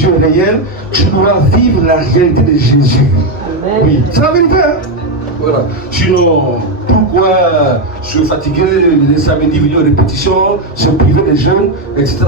Jésus est réel, tu dois vivre la réalité de Jésus. Amen. Oui, c'est la vérité. Hein? Voilà. Sinon, pourquoi se fatiguer les samedis, venir aux répétitions, se priver des jeunes, etc.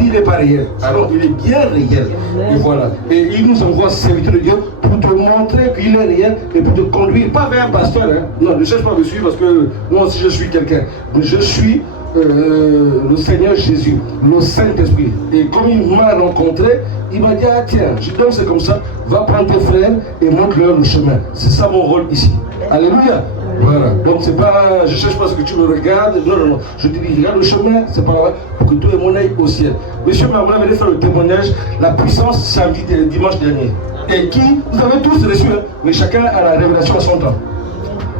Il n'est pas réel. Alors, il est bien réel. Et voilà. Et il nous envoie serviteur de Dieu pour te montrer qu'il est réel et pour te conduire, pas vers un pasteur. Hein. Non, ne cherche pas à me suivre parce que moi aussi je suis quelqu'un. Mais je suis le Seigneur Jésus, le Saint-Esprit. Et comme il m'a rencontré, il m'a dit, ah tiens, donc c'est comme ça, va prendre tes frères et montre-leur le chemin. C'est ça mon rôle ici. Alléluia. Voilà. Donc c'est pas, je cherche pas ce que tu me regardes. Non, non, non. Je te dis, regarde le chemin, c'est par là pour que tu aies mon œil au ciel. Monsieur Marmoula venait faire le témoignage, la puissance samedi, dimanche dernier. Et qui, vous avez tous reçu, hein, mais chacun a la révélation à son temps.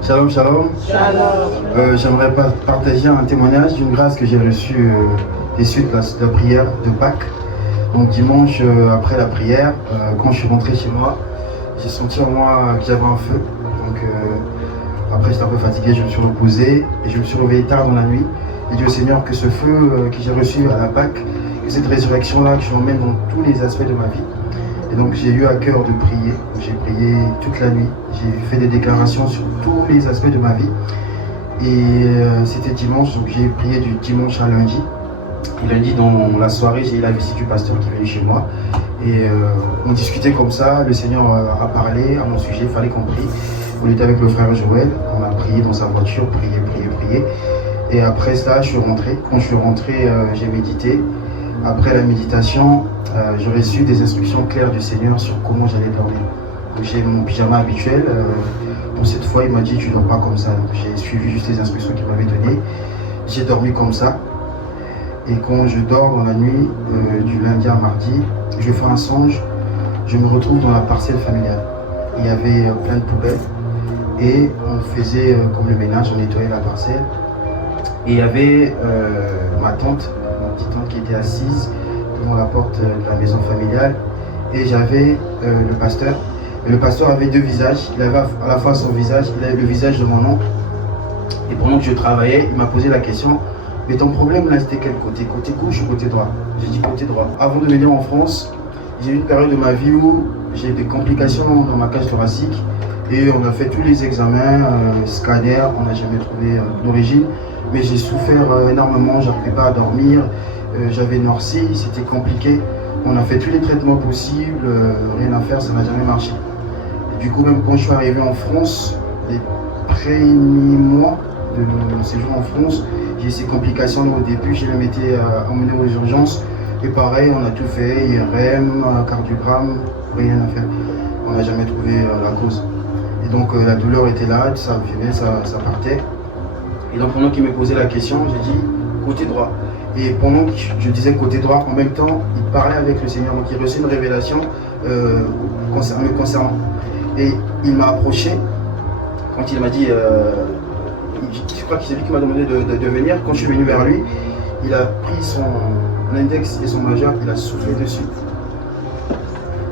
Shalom, shalom. Shalom. J'aimerais partager un témoignage d'une grâce que j'ai reçue des suites de la prière de Pâques. Donc dimanche, après la prière, quand je suis rentré chez moi, j'ai senti en moi que j'avais un feu. Donc après j'étais un peu fatigué, je me suis reposé et je me suis réveillé tard dans la nuit. Et dit au Seigneur que ce feu que j'ai reçu à la Pâques, que cette résurrection-là, que je l'emmène dans tous les aspects de ma vie. Et donc j'ai eu à cœur de prier. J'ai prié toute la nuit. J'ai fait des déclarations sur tous les aspects de ma vie. Et c'était dimanche, donc j'ai prié du dimanche à lundi. Et lundi dans la soirée, j'ai eu la visite du pasteur qui est venu chez moi. Et on discutait comme ça, le Seigneur a parlé à mon sujet, il fallait qu'on prie. On était avec le frère Joël, on a prié dans sa voiture, prié. Et après ça, je suis rentré. Quand je suis rentré, j'ai médité. Après la méditation, j'ai reçu des instructions claires du Seigneur sur comment j'allais dormir. Donc j'ai mon pyjama habituel. Pour cette fois, il m'a dit, tu ne dors pas comme ça. Donc j'ai suivi juste les instructions qu'il m'avait données. J'ai dormi comme ça. Et quand je dors dans la nuit, du lundi à mardi, je fais un songe, je me retrouve dans la parcelle familiale. Il y avait plein de poubelles et on faisait comme le ménage, on nettoyait la parcelle. Et il y avait ma tante, ma petite tante qui était assise devant la porte de la maison familiale. Et j'avais le pasteur. Et le pasteur avait deux visages. Il avait à la fois son visage, il avait le visage de mon oncle. Et pendant que je travaillais, il m'a posé la question, mais ton problème là c'était quel côté? Côté gauche ou côté droit? J'ai dit côté droit. Avant de venir en France, j'ai eu une période de ma vie où j'ai eu des complications dans ma cage thoracique. Et on a fait tous les examens, scanner, on n'a jamais trouvé d'origine. Mais j'ai souffert énormément, je n'arrivais pas à dormir, j'avais noirci, c'était compliqué. On a fait tous les traitements possibles, rien à faire, ça n'a jamais marché. Et du coup, même quand je suis arrivé en France, les premiers mois de mon séjour en France, j'ai eu ces complications au début, j'ai même été emmené aux urgences. Et pareil, on a tout fait, IRM, cardiogramme, rien à faire. On n'a jamais trouvé la cause. Et donc la douleur était là, ça venait, ça partait. Et donc pendant qu'il me posait la question, j'ai dit côté droit. Et pendant que je disais côté droit, en même temps, il parlait avec le Seigneur. Donc il reçut une révélation me concernant. Et il m'a approché, quand il m'a dit, je crois que c'est lui qui m'a demandé de venir. Quand je suis venu vers lui, il a pris son index et son majeur, il a soufflé dessus.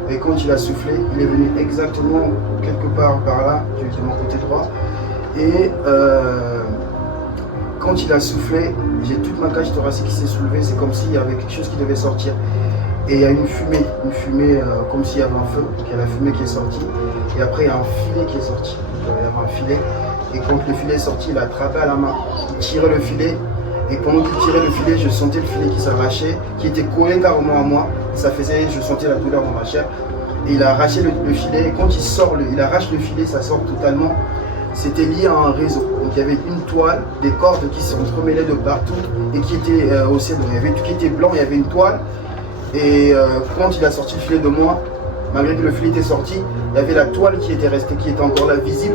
Et quand il a soufflé, il est venu exactement quelque part par là, de mon côté droit. Et quand il a soufflé, j'ai toute ma cage thoracique qui s'est soulevée, c'est comme s'il y avait quelque chose qui devait sortir. Et il y a une fumée comme s'il y avait un feu, donc il y a la fumée qui est sortie. Et après il y a un filet qui est sorti, il y avait un filet. Et quand le filet est sorti, il a attrapé à la main, il tirait le filet. Et pendant qu'il tirait le filet, je sentais le filet qui s'arrachait, qui était collé carrément à moi. Ça faisait, je sentais la douleur dans ma chair. Et il a arraché le filet. Et quand il arrache le filet, ça sort totalement. C'était lié à un réseau. Donc il y avait une toile, des cordes qui s'entremêlaient de partout et qui étaient au ciel. Il y avait tout qui était blanc, il y avait une toile. Et quand il a sorti le filet de moi, malgré que le filet était sorti, il y avait la toile qui était restée, qui était encore là visible.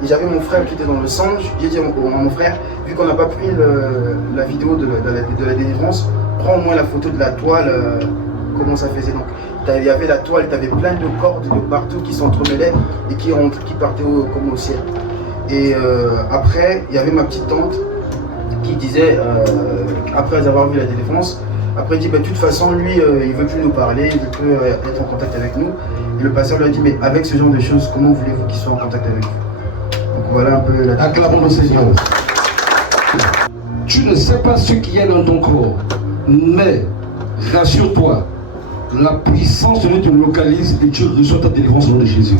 Et j'avais mon frère qui était dans le songe. J'ai dit à mon frère, vu qu'on n'a pas pris la vidéo de la délivrance, prends au moins la photo de la toile, comment ça faisait. Donc il y avait la toile, tu avais plein de cordes de partout qui s'entremêlaient et qui partaient comme au ciel. Et après, il y avait ma petite tante qui disait, après avoir vu la délivrance, après il dit, bah, de toute façon, lui, il ne veut plus nous parler, il ne veut plus être en contact avec nous. Et le pasteur lui a dit, mais avec ce genre de choses, comment voulez-vous qu'il soit en contact avec vous? Donc voilà un peu la... Acclamons le Seigneur. Tu ne sais pas ce qu'il y a dans ton corps, mais rassure-toi, la puissance de Dieu te localise et tu reçois ta délivrance au nom de Jésus.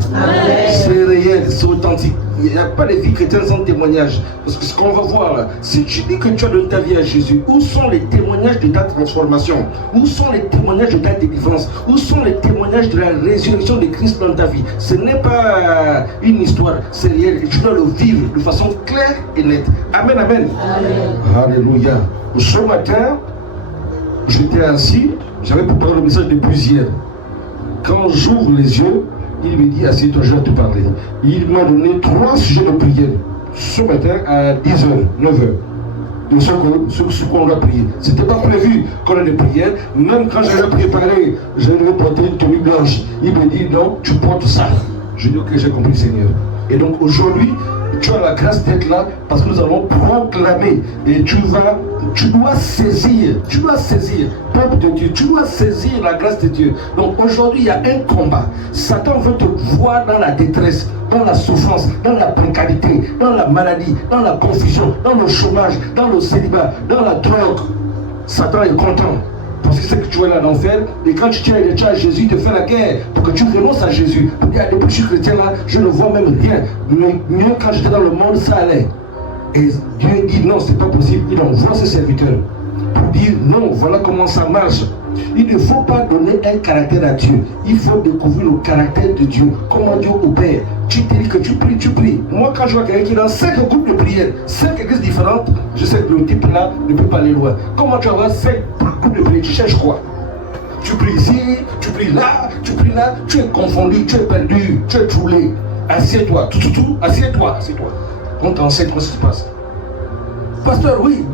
C'est réel, c'est authentique. Il n'y a pas de vie chrétienne sans témoignage. Parce que ce qu'on va voir là, si tu dis que tu as donné ta vie à Jésus, où sont les témoignages de ta transformation? Où sont les témoignages de ta délivrance? Où sont les témoignages de la résurrection de Christ dans ta vie? Ce n'est pas une histoire, c'est réel. Et tu dois le vivre de façon claire et nette. Amen, amen. Alléluia. Ce matin, j'étais assis, j'avais préparé le message depuis hier. Quand j'ouvre les yeux, il me dit, assieds-toi, je vais te parler. Il m'a donné 3 sujets de prière. Ce matin à 10h, 9h. De ce qu'on doit prier. Ce n'était pas prévu qu'on ait des prières. Même quand je l'ai préparé, je devais porter une tenue blanche. Il me dit, non, tu portes ça. Je dis, ok, j'ai compris, Seigneur. Et donc aujourd'hui, tu as la grâce d'être là parce que nous allons proclamer. Et tu dois saisir, peuple de Dieu, tu dois saisir la grâce de Dieu. Donc aujourd'hui, il y a un combat. Satan veut te voir dans la détresse, dans la souffrance, dans la précarité, dans la maladie, dans la confusion, dans le chômage, dans le célibat, dans la drogue. Satan est content. Parce que c'est que tu es là en enfer, et quand tu tiens à Jésus, il te fait la guerre pour que tu renonces à Jésus. Pour dire, depuis que je suis chrétien là, je ne vois même rien. Mais mieux quand j'étais dans le monde, ça allait. Et Dieu dit non, c'est pas possible. Il envoie ses serviteurs pour dire non, voilà comment ça marche. Il ne faut pas donner un caractère à Dieu. Il faut découvrir le caractère de Dieu. Comment Dieu opère. Tu te dis que tu pries. Moi, quand je vois quelqu'un qui est dans 5 groupes de prière, 5 églises différentes, je sais que le type là ne peut pas aller loin. Comment tu vas avoir 5 groupes de prière? Tu cherches quoi? Tu pries ici, tu pries là, tu es confondu, tu es perdu, tu es troublé. Assieds-toi, assieds-toi. On t'enseigne comment ça se passe. Pasteur, oui.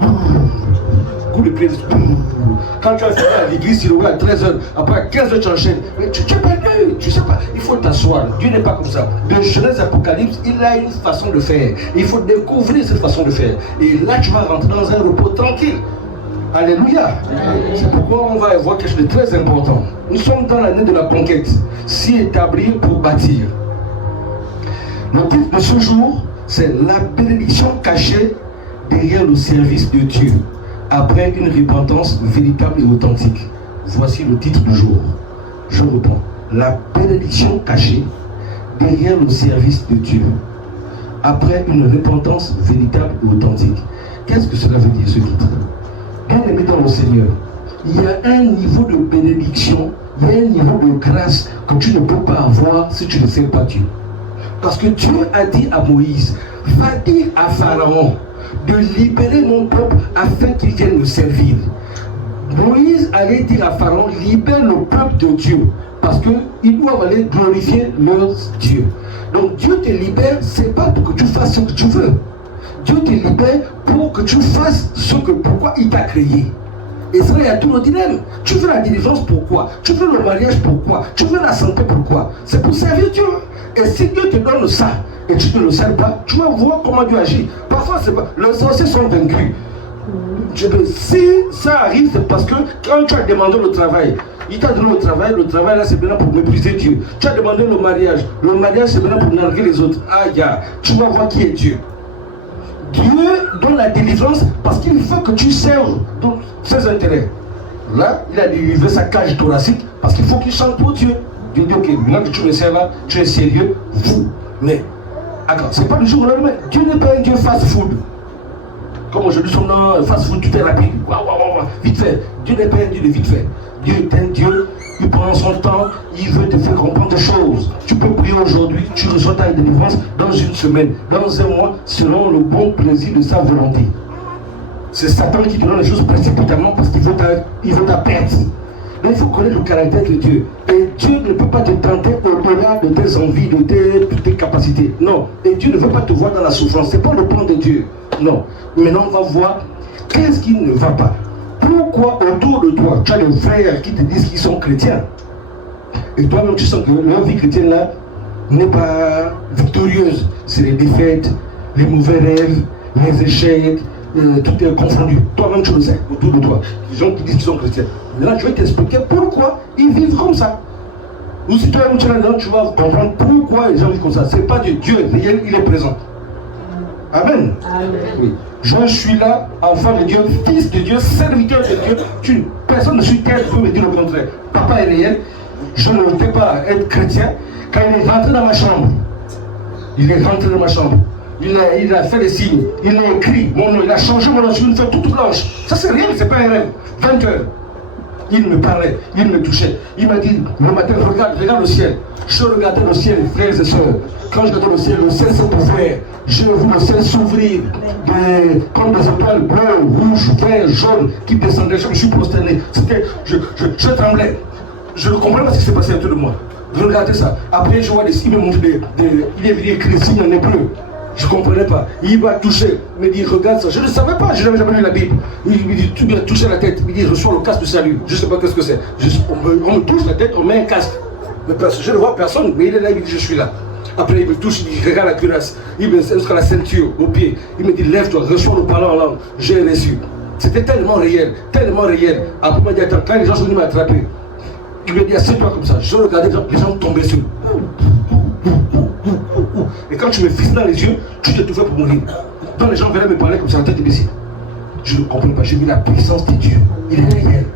Coup de prière. Quand tu as fait à l'église, il est à 13h, après à 15h tu enchaînes. Mais tu es perdu, tu sais pas. Il faut t'asseoir. Dieu n'est pas comme ça. De Genèse Apocalypse, il a une façon de faire. Il faut découvrir cette façon de faire. Et là, tu vas rentrer dans un repos tranquille. Alléluia. C'est pourquoi on va voir quelque chose de très important. Nous sommes dans l'année de la conquête. S'y établir pour bâtir. Le titre de ce jour, c'est la bénédiction cachée derrière le service de Dieu. Après une repentance véritable et authentique. Voici le titre du jour. Je reprends. La bénédiction cachée derrière le service de Dieu. Après une repentance véritable et authentique. Qu'est-ce que cela veut dire ce titre? Bien aimé dans le Seigneur, il y a un niveau de bénédiction, il y a un niveau de grâce que tu ne peux pas avoir si tu ne sais pas Dieu. Parce que Dieu a dit à Moïse, va dire à Pharaon de libérer mon peuple afin qu'il vienne me servir. Moïse allait dire à Pharaon, libère le peuple de Dieu, parce qu'ils doivent aller glorifier leur Dieu. Donc Dieu te libère, c'est pas pour que tu fasses ce que tu veux. Dieu te libère pour que tu fasses pourquoi il t'a créé. Et ça, il y a tout le dilemme. Tu veux la délivrance, pourquoi? Tu veux le mariage, pourquoi? Tu veux la santé, pourquoi? C'est pour servir Dieu. Et si Dieu te donne ça, et tu ne le sers pas, tu vas voir comment Dieu agit. Parfois, c'est pas... les sorciers sont vaincus. Si ça arrive, c'est parce que quand tu as demandé le travail, il t'a donné le travail là c'est maintenant pour mépriser Dieu. Tu as demandé le mariage c'est maintenant pour narguer les autres. Tu vas voir qui est Dieu. Dieu donne la délivrance parce qu'il veut que tu serves ses intérêts. Là, il a délivré sa cage thoracique parce qu'il faut qu'il chante pour Dieu. Dieu dit, ok, maintenant que tu me sers là, tu es sérieux, vous. Mais, c'est pas du jour au lendemain. Dieu n'est pas un Dieu fast-food. Comme aujourd'hui, nous sommes dans fast-food, tout est rapide. Vite fait. Dieu n'est pas un Dieu de vite fait. Dieu est un Dieu, il prend son temps, il veut te faire comprendre des choses. Tu peux prier aujourd'hui, tu reçois ta délivrance dans une semaine, dans un mois, selon le bon plaisir de sa volonté. C'est Satan qui te donne les choses précipitamment parce qu'il veut ta perte. Mais il faut connaître le caractère de Dieu. Et Dieu ne peut pas te tenter au-delà de tes envies, de tes capacités. Non. Et Dieu ne veut pas te voir dans la souffrance. Ce n'est pas le plan de Dieu. Non. Maintenant, on va voir qu'est-ce qui ne va pas. Pourquoi autour de toi, tu as des frères qui te disent qu'ils sont chrétiens. Et toi-même, tu sens que leur vie chrétienne là n'est pas victorieuse. C'est les défaites, les mauvais rêves, les échecs. Tout est confondu. Toi-même, tu le sais, autour de toi. Les gens qui disent qu'ils sont chrétiens. Maintenant, je vais t'expliquer pourquoi ils vivent comme ça. Ou si toi-même tu es là-dedans, tu vas comprendre pourquoi les gens vivent comme ça. Ce n'est pas Dieu. Dieu est réel, il est présent. Amen. Amen. Oui. Je suis là, enfant de Dieu, fils de Dieu, serviteur de Dieu. Personne ne sur terre ne peut me dire le contraire. Papa est réel. Je ne veux pas être chrétien. Quand il est rentré dans ma chambre, il a fait les signes, il a écrit mon nom, il a changé mon nom sur une feuille toute blanche. Ça c'est rien, c'est pas un rêve. 20 heures. Il me parlait, il me touchait. Il m'a dit, le matin, regarde le ciel. Je regardais le ciel, frères et sœurs. Quand je regardais le ciel s'est ouvert. J'ai vu le ciel s'ouvrir comme des étoiles bleues, rouges, verts, jaunes qui descendaient. Je me suis prosterné. Je tremblais. Je ne comprenais pas ce qui s'est passé autour de moi. Je regardais ça. Après, je vois des signes, il me montre il est venu écrire des signes en hébreu. Je ne comprenais pas. Il m'a touché. Il me dit, regarde ça. Je ne savais pas, je n'avais jamais lu la Bible. Il me dit, tu m'as touché la tête. Il me dit, reçois le casque de salut. Je ne sais pas qu'est-ce que c'est. On me touche la tête, on met un casque. Mais je ne vois personne, mais il est là, il me dit, je suis là. Après, il me touche, il dit, regarde la cuirasse. Il me dit, jusqu'à la ceinture, au pied. Il me dit, lève-toi, reçois le parlant en langue. J'ai reçu. C'était tellement réel, tellement réel. Après, il m'a dit, attends, quand les gens sont venus m'attraper, il me dit, assieds-toi comme ça. Je regardais, les gens tombaient sur lui. Et quand tu me fixes dans les yeux, tu t'étouffais pour mourir. Donc les gens venaient me parler comme ça, la tête baissée. Je ne comprends pas, j'ai mis la puissance de Dieu. Il est réel.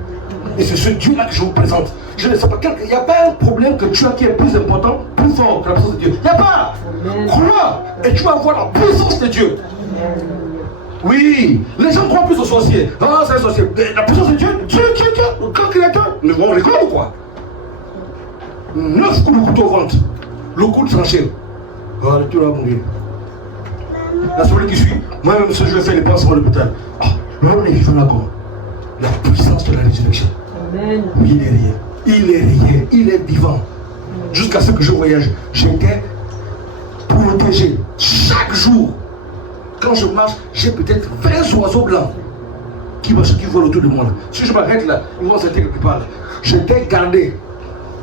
Et c'est ce Dieu-là que je vous présente. Je ne sais pas, il n'y a pas un problème que tu as qui est plus important, plus fort que la puissance de Dieu. Il n'y a pas. Crois et tu vas voir la puissance de Dieu. Oui, les gens croient plus aux sorciers. Ah, c'est un sorcier. La puissance de Dieu, Dieu, le grand créateur. Mais bon, on les croit ou quoi? 9 coups de couteau au ventre. Le coup de tranché. Oh, tu vas mourir. La semaine qui suit, moi-même, ce que je vais faire les pansements à l'hôpital. Ah, l'homme est vivant encore. La puissance de la résurrection. Amen. Oui, il est réel. Il est réel. Il est vivant. Jusqu'à ce que je voyage, j'étais protégé. Chaque jour, quand je marche, j'ai peut-être 20 oiseaux blancs qui volent autour de moi. Si je m'arrête là, ils vont s'arrêter quelque part. J'étais gardé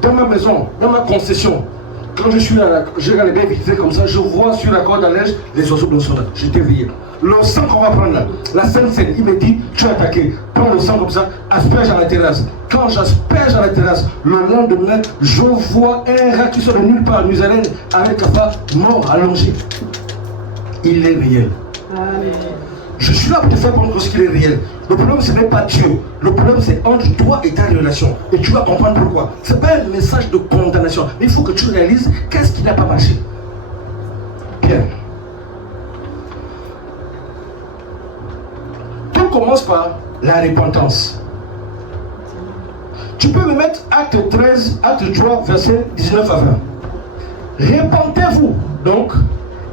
dans ma maison, dans ma concession. Quand je suis je regarde bien vite comme ça, je vois sur la corde à linge les oiseaux blancs sont là. J'étais veillé. Le sang qu'on va prendre là, la Sainte Seine, il me dit, tu es attaqué. Prends le sang comme ça, asperge à la terrasse. Quand j'asperge à la terrasse, le lendemain, je vois un rat qui sort de nulle part, Musalène, avec un pas mort allongé. Il est réel. Amen. Je suis là pour te faire comprendre ce qu'il est réel. Le problème, ce n'est pas Dieu. Le problème, c'est entre toi et ta relation. Et tu vas comprendre pourquoi. Ce n'est pas un message de condamnation. Mais il faut que tu réalises qu'est-ce qui n'a pas marché. Bien. Tout commence par la repentance. Tu peux me mettre acte 13, acte 3, verset 19 à 20. Repentez-vous donc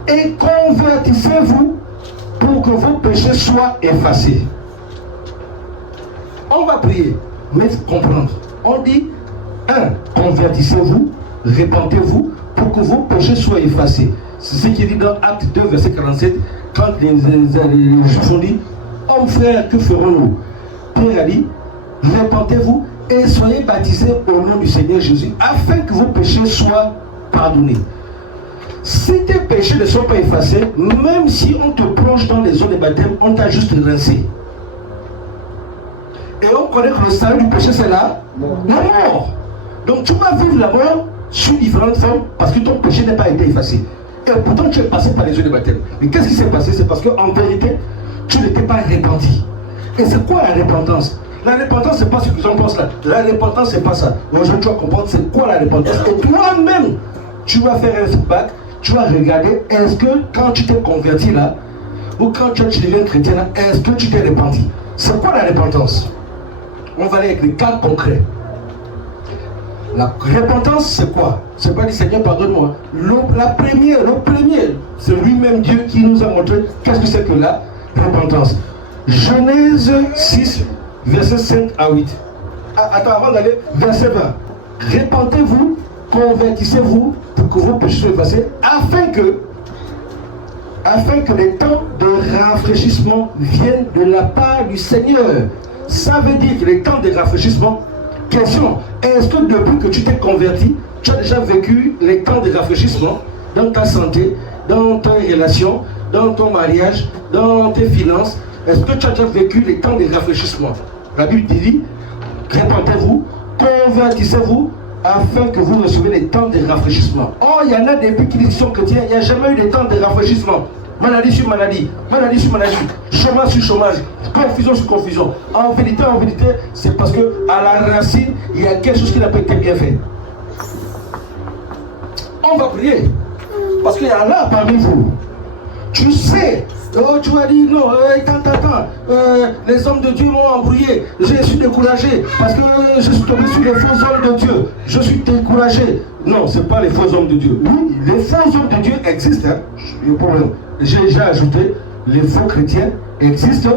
et convertissez-vous pour que vos péchés soient effacés. On va prier, mais comprendre. On dit 1. Convertissez-vous, repentez-vous pour que vos péchés soient effacés. C'est ce qui est dit dans Acte 2, verset 47, quand les Juifs ont dit, hommes frères, que ferons-nous? Pierre a dit, repentez-vous et soyez baptisés au nom du Seigneur Jésus, afin que vos péchés soient pardonnés. Si tes péchés ne sont pas effacés, même si on te plonge dans les eaux de baptême, on t'a juste rincé. Et on connaît que le salut du péché, c'est la mort. Donc tu vas vivre la mort sous différentes formes parce que ton péché n'a pas été effacé. Et pourtant tu es passé par les eaux de baptême. Mais qu'est-ce qui s'est passé? C'est parce qu'en vérité, tu n'étais pas repenti. Et c'est quoi la repentance? La repentance, c'est pas ce que j'en pense là. La repentance, c'est pas ça. Aujourd'hui, tu vas comprendre c'est quoi la repentance. Et toi-même, tu vas faire un feedback. Tu vas regarder, est-ce que quand tu t'es converti là, ou quand tu deviens chrétien là, est-ce que tu t'es repenti? C'est quoi la repentance? On va aller avec les cas concrets. La repentance, c'est quoi? C'est pas dire Seigneur, pardonne-moi. Le premier, c'est lui-même Dieu qui nous a montré qu'est-ce que c'est que la repentance. Genèse 6, versets 5 à 8. Attends, avant d'aller, verset 20. Repentez-vous, convertissez-vous pour que vos péchés soient effacés, afin que les temps de rafraîchissement viennent de la part du Seigneur. Ça veut dire que les temps de rafraîchissement, question, est-ce que depuis que tu t'es converti, tu as déjà vécu les temps de rafraîchissement dans ta santé, dans tes relations, dans ton mariage, dans tes finances? Est-ce que tu as déjà vécu les temps de rafraîchissement? La Bible dit, repentez-vous, convertissez-vous, afin que vous receviez les temps de rafraîchissement. Oh, il y en a des pays qui sont chrétiens, il n'y a jamais eu de temps de rafraîchissement. maladie sur maladie, maladie sur maladie, chômage sur chômage, confusion sur confusion. En vérité, c'est parce qu'à la racine, il y a quelque chose qui n'a pas été bien fait. On va prier. Parce qu'il y en a parmi vous. Tu sais, tu vas dire non, les hommes de Dieu m'ont embrouillé. Je suis découragé parce que je suis tombé sur les faux hommes de Dieu. Je suis découragé. Non, ce n'est pas les faux hommes de Dieu. Oui, les faux hommes de Dieu existent. Hein. J'ai déjà ajouté, les faux chrétiens existent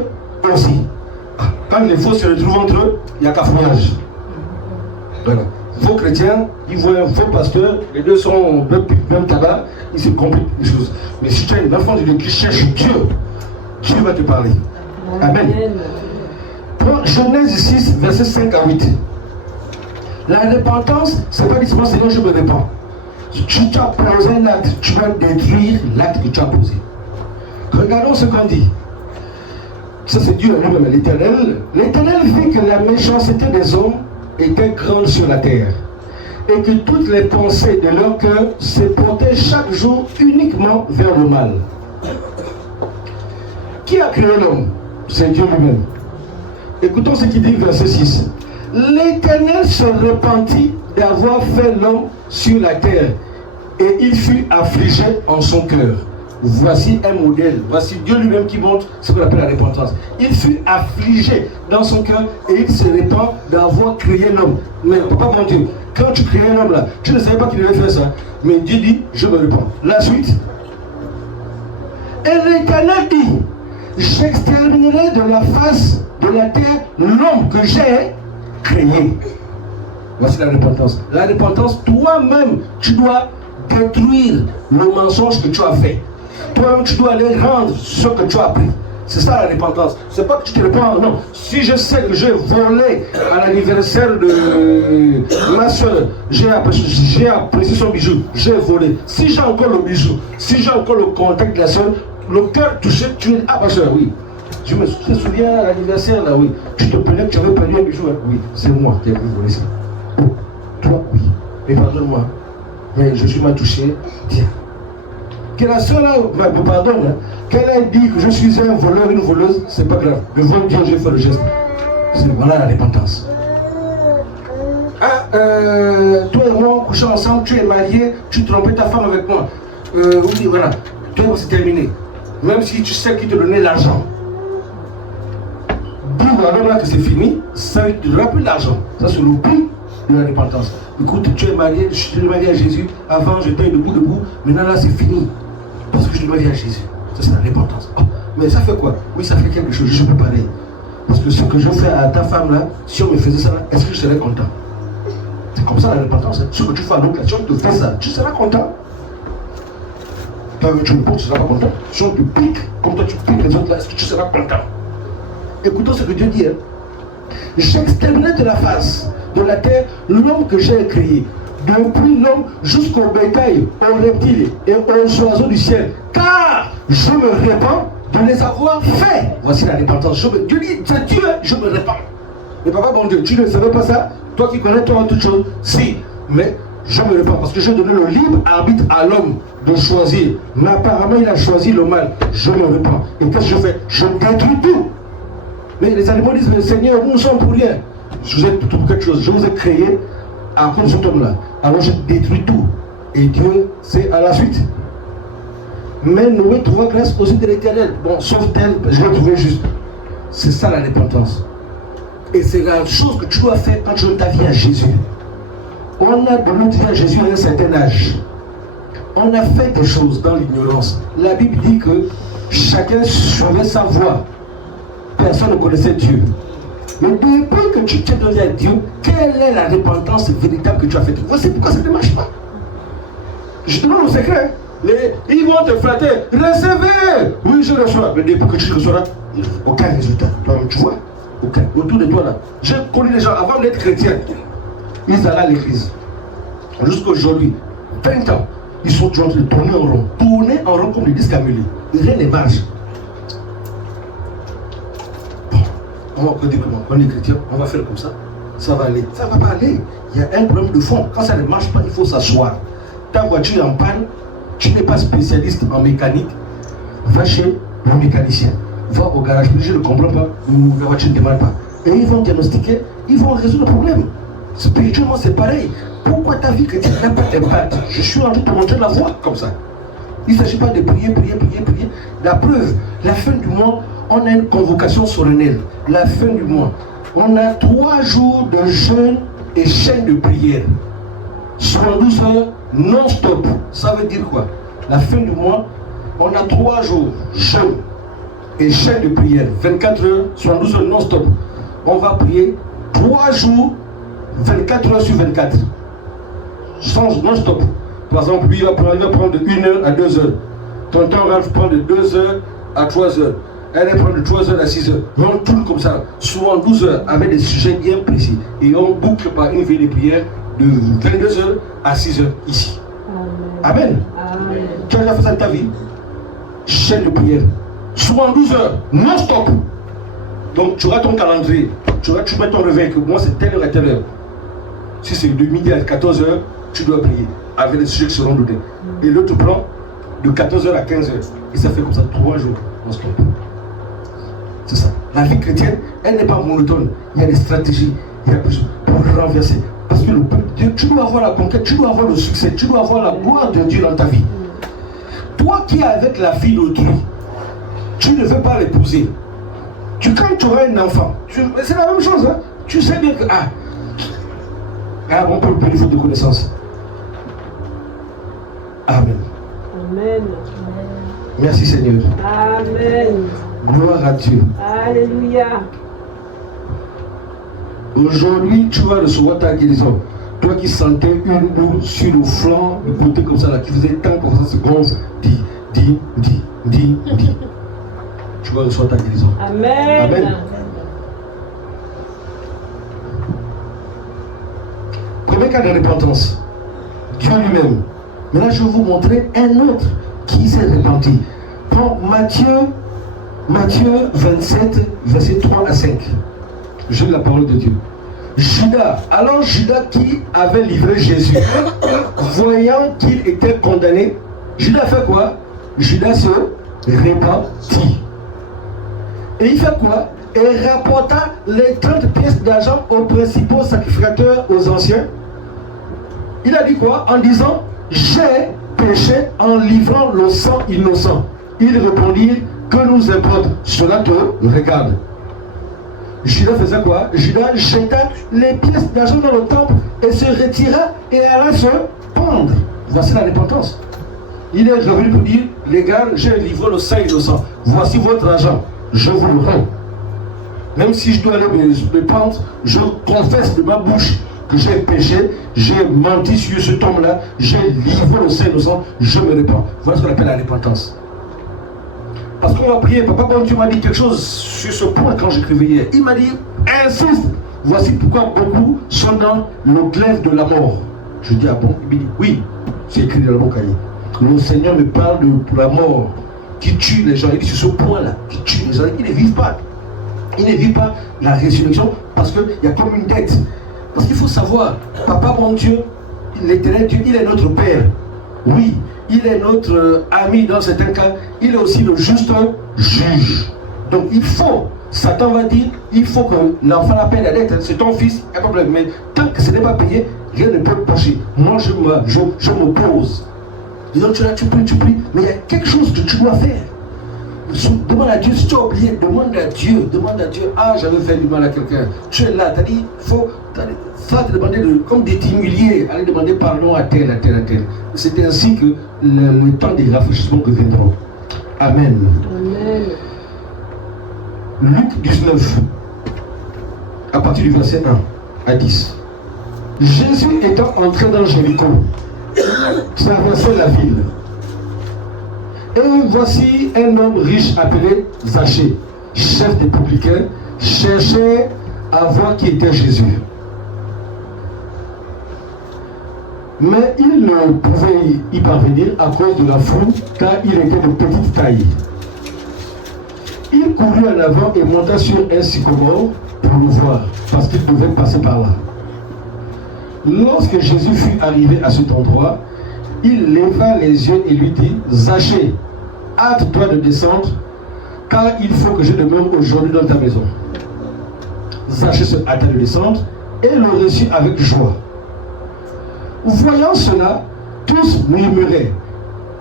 aussi. Quand les faux se retrouvent entre eux, il n'y a qu'à fouillage. Voilà. Faux chrétiens, ils voient un faux pasteur, les deux sont même tabac, ils se compliquent les choses. Mais si tu es un enfant de Dieu qui cherche Dieu, Dieu va te parler. Amen. Prends Genèse 6, versets 5 à 8. La repentance, c'est pas dire Seigneur, je me répands. Tu as posé l'acte, tu vas détruire l'acte que tu as posé. Regardons ce qu'on dit. Ça, c'est Dieu lui-même, l'Éternel. L'Éternel vit que la méchanceté des hommes était grande sur la terre, et que toutes les pensées de leur cœur se portaient chaque jour uniquement vers le mal. Qui a créé l'homme? C'est Dieu lui-même. Écoutons ce qu'il dit, verset 6. L'Éternel se repentit d'avoir fait l'homme sur la terre, et il fut affligé en son cœur. Voici un modèle, voici Dieu lui-même qui montre ce qu'on appelle la repentance. Il fut affligé dans son cœur et il se répand d'avoir créé l'homme. Mais papa mon Dieu, quand tu créais l'homme là, tu ne savais pas qu'il devait faire ça. Mais Dieu dit, je me répands. La suite. Et l'Éternel dit, j'exterminerai de la face de la terre l'homme que j'ai créé. Voici la repentance. La repentance, toi-même, tu dois détruire le mensonge que tu as fait. Toi-même, tu dois aller rendre ce que tu as appris. C'est ça la repentance. C'est pas que tu te répands, non. Si je sais que j'ai volé à l'anniversaire de ma soeur, j'ai apprécié son bijou, j'ai volé. Si j'ai encore le bijou, si j'ai encore le contact de la soeur, le cœur touché, tu es. Ah, ma soeur, oui. Je me souviens à l'anniversaire, là, oui. Tu te plaignais que tu avais perdu un bijou, hein? Oui, c'est moi qui ai volé ça. Oh, toi, oui. Mais pardonne-moi. Mais je suis mal touché. Tiens. Que la soeur là me pardonne, hein, qu'elle ait dit que je suis un voleur, une voleuse, c'est pas grave. Devant Dieu, j'ai fait le geste. Voilà la repentance. Ah, toi et moi, couchons ensemble, tu es marié, tu trompais ta femme avec moi. Oui, voilà. Toi, c'est terminé. Même si tu sais qui te donnait l'argent. Dis à l'homme là que c'est fini, ça ne te donnera plus l'argent. Ça, c'est le prix de la repentance. Écoute, tu es marié, je suis marié à Jésus. Avant, j'étais debout. Maintenant, là, c'est fini. Parce que je suis marié à Jésus. Ça, c'est la repentance. Oh, mais ça fait quoi? Oui, ça fait quelque chose. Je peux parler. Parce que ce que je fais à ta femme, là, si on me faisait ça, là, est-ce que je serais content? C'est comme ça la repentance. Hein. Ce que tu fais à l'autre, si on te fait ça, tu seras content. Toi, tu me portes, tu seras content. Si on te pique, comme toi, tu piques les autres, là, est-ce que tu seras content? Écoutons ce que Dieu dit. Hein. J'exterminerai de la face de la terre l'homme que j'ai créé, depuis l'homme jusqu'au bétail, aux reptiles et aux oiseaux du ciel, car je me répands de les avoir faits. Voici la repentance. Dieu dit, c'est Dieu, je me répands. Mais papa, bon Dieu, tu ne savais pas ça? Toi qui connais toi toutes choses, si, mais je me répands parce que j'ai donné le libre arbitre à l'homme de choisir. Mais apparemment, il a choisi le mal. Je me répands. Et qu'est-ce que je fais? Je détruis tout. Mais les animaux disent, mais Seigneur, nous ne sommes pour rien. Je vous ai tout pour quelque chose. Je vous ai créé à cause de cet homme-là. Alors je détruis tout. Et Dieu, c'est à la suite. Mais Noé trouva grâce aux yeux de l'Éternel. Bon, sauf tel, je l'ai trouvé juste. C'est ça la repentance. Et c'est la chose que tu dois faire quand tu donnes ta vie à Jésus. On a donné ta vie à Jésus à un certain âge. On a fait des choses dans l'ignorance. La Bible dit que chacun suivait sa voie. Personne ne connaissait Dieu. Mais depuis que tu t'es donné à Dieu, quelle est la repentance véritable que tu as faite? Voici pourquoi ça ne marche pas. Je te donne le secret. Ils vont te flatter. Recevez. Oui, je reçois. Mais depuis que tu reçois, aucun résultat. Toi, tu vois? Aucun. Autour de toi là. J'ai connu les gens avant d'être chrétiens. Ils allaient à l'église. Jusqu'à aujourd'hui, 20 ans, ils sont toujours en train de tourner en rond. Tourner en rond comme des disques à mêler. Rien ne marche. On est chrétien, on va faire comme ça, ça va aller. Ça ne va pas aller. Il y a un problème de fond. Quand ça ne marche pas, il faut s'asseoir. Ta voiture est en panne, tu n'es pas spécialiste en mécanique. va chez le mécanicien, va au garage, je ne comprends pas, la voiture ne démarre pas. Et ils vont diagnostiquer, ils vont résoudre le problème. Spirituellement, c'est pareil. Pourquoi ta vie chrétienne n'a pas d'impact? Je suis en train de te montrer la voie comme ça. Il ne s'agit pas de prier. La preuve, la fin du mois, on a une convocation solennelle. La fin du mois, on a 3 jours de jeûne et chaîne de prière. 72 heures non-stop. Ça veut dire quoi? La fin du mois, on a 3 jours jeûne et chaîne de prière. 24 heures, 72 heures non-stop. On va prier 3 jours, 24 heures sur 24. Sans non-stop. Par exemple, lui, il va prendre de 1 heure à 2 heures. Tonton va prendre de 2 heures à 3 heures. Elle va prendre de 3 heures à 6 heures. Et on tourne comme ça, souvent 12 heures, avec des sujets bien précis. Et on boucle par une veille de prière de 22 heures à 6 heures ici. Amen. Amen. Tu as déjà fait ça de ta vie? Chaîne de prière. Souvent 12 heures, non-stop. Donc tu auras ton calendrier. Tu mets ton réveil, que moi c'est telle heure à telle heure. Si c'est de midi à 14 heures, tu dois prier. Avec les sujets qui seront donnés. Et l'autre plan, de 14 heures à 15 heures. Et ça fait comme ça 3 jours non-stop. C'est ça. La vie chrétienne, elle n'est pas monotone. Il y a des stratégies. Il y a plus pour renverser. Parce que le peuple de Dieu, tu dois avoir la conquête, tu dois avoir le succès, tu dois avoir la gloire de Dieu dans ta vie. Toi qui es avec la fille d'autrui, tu ne veux pas l'épouser. Quand tu auras un enfant, c'est la même chose. Hein? Tu sais bien que, on peut le payer faute de connaissance. Amen. Amen. Merci Seigneur. Amen. Gloire à Dieu. Alléluia. Aujourd'hui, tu vas recevoir ta guérison. Toi qui sentais une boule sur le flanc, du côté comme ça, là, qui faisait tant comme ça, se gonfle. Dis. Tu vas recevoir ta guérison. Amen. Amen. Premier cas de repentance, Dieu lui-même. Maintenant, je vais vous montrer un autre qui s'est repenti. Prends Matthieu 27, verset 3 à 5. Je lis la parole de Dieu. Judas, alors Judas qui avait livré Jésus, voyant qu'il était condamné, Judas fait quoi? Judas se repentit. Et il fait quoi? Et rapporta les 30 pièces d'argent aux principaux sacrificateurs, aux anciens. Il a dit quoi? En disant, j'ai péché en livrant le sang innocent. Il répondit, que nous importe? Cela te regarde. Judas faisait quoi? Judas jeta les pièces d'argent dans le temple et se retira et alla se pendre. Voici la repentance. Il est revenu pour dire, les gars, j'ai livré le sang innocent. Voici votre argent. Je vous le rends. Même si je dois aller me pendre, je confesse de ma bouche que j'ai péché, j'ai menti sur ce homme-là, j'ai livré le sang innocent, je me répands. Voilà ce qu'on appelle la repentance. Parce qu'on va prier, Papa bon Dieu m'a dit quelque chose sur ce point quand j'écrivais hier. Il m'a dit, insiste, voici pourquoi beaucoup sont dans le glaive de la mort. Je dis, ah bon? Il me dit, oui, c'est écrit dans mon cahier. Le Seigneur me parle de la mort qui tue les gens. Il dit sur ce point-là, qui tue les gens, ils ne vivent pas. Ils ne vivent pas la résurrection parce qu'il y a comme une dette. Parce qu'il faut savoir, Papa mon Dieu, l'éternel Dieu, il est notre Père. Oui, il est notre ami dans certains cas, il est aussi le juste juge. Donc il faut, Satan va dire, il faut que l'enfant la paie la dette, c'est ton fils, il n'y a pas de problème. Mais tant que ce n'est pas payé, rien ne peut pencher. Moi je m'oppose. Disons, tu pries, mais il y a quelque chose que tu dois faire. Demande à Dieu, si tu as oublié, demande à Dieu, j'avais fait du mal à quelqu'un. Tu es là, tu as dit, ça te demander comme des humiliés, aller demander pardon à tel. C'est ainsi que le temps des rafraîchissements reviendront. Amen. Amen. Luc 19, à partir du verset 1 à 10. Jésus étant entré dans Jéricho, traversait la ville. Et voici un homme riche appelé Zachée, chef des publicains, cherchait à voir qui était Jésus. Mais il ne pouvait y parvenir à cause de la foule, car il était de petite taille. Il courut en avant et monta sur un sycomore pour le voir, parce qu'il devait passer par là. Lorsque Jésus fut arrivé à cet endroit, il leva les yeux et lui dit, Zachée, hâte-toi de descendre, car il faut que je demeure aujourd'hui dans ta maison. Zachée se hâta de descendre et le reçut avec joie. Voyant cela, tous murmuraient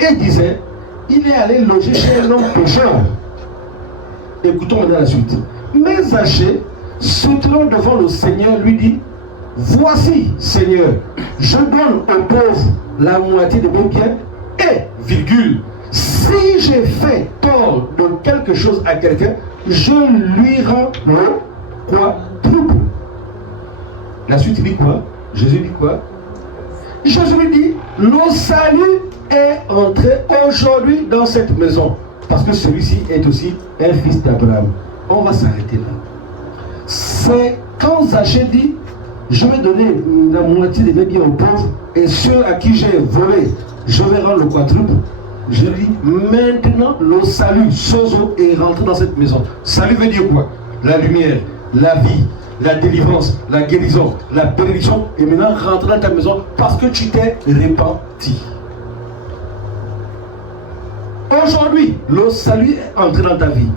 et disaient, il est allé loger chez un homme pécheur. Écoutons maintenant la suite. Mais Zachée, se tenant devant le Seigneur, lui dit, voici, Seigneur, je donne aux pauvres la moitié de mes biens et, virgule, si j'ai fait tort de quelque chose à quelqu'un, je lui rends le quadruple. La suite dit quoi? Jésus dit quoi? Jésus lui dit, le salut est entré aujourd'hui dans cette maison. Parce que celui-ci est aussi un fils d'Abraham. On va s'arrêter là. C'est quand Zachée dit, je vais donner la moitié de mes biens aux pauvres et ceux à qui j'ai volé, je vais rendre le quadruple. Je dis, maintenant le salut, sozo, est rentré dans cette maison. Salut veut dire quoi? La lumière, la vie, la délivrance, la guérison, la bénédiction est maintenant rentrée dans ta maison parce que tu t'es repenti. Aujourd'hui, le salut est entré dans ta vie.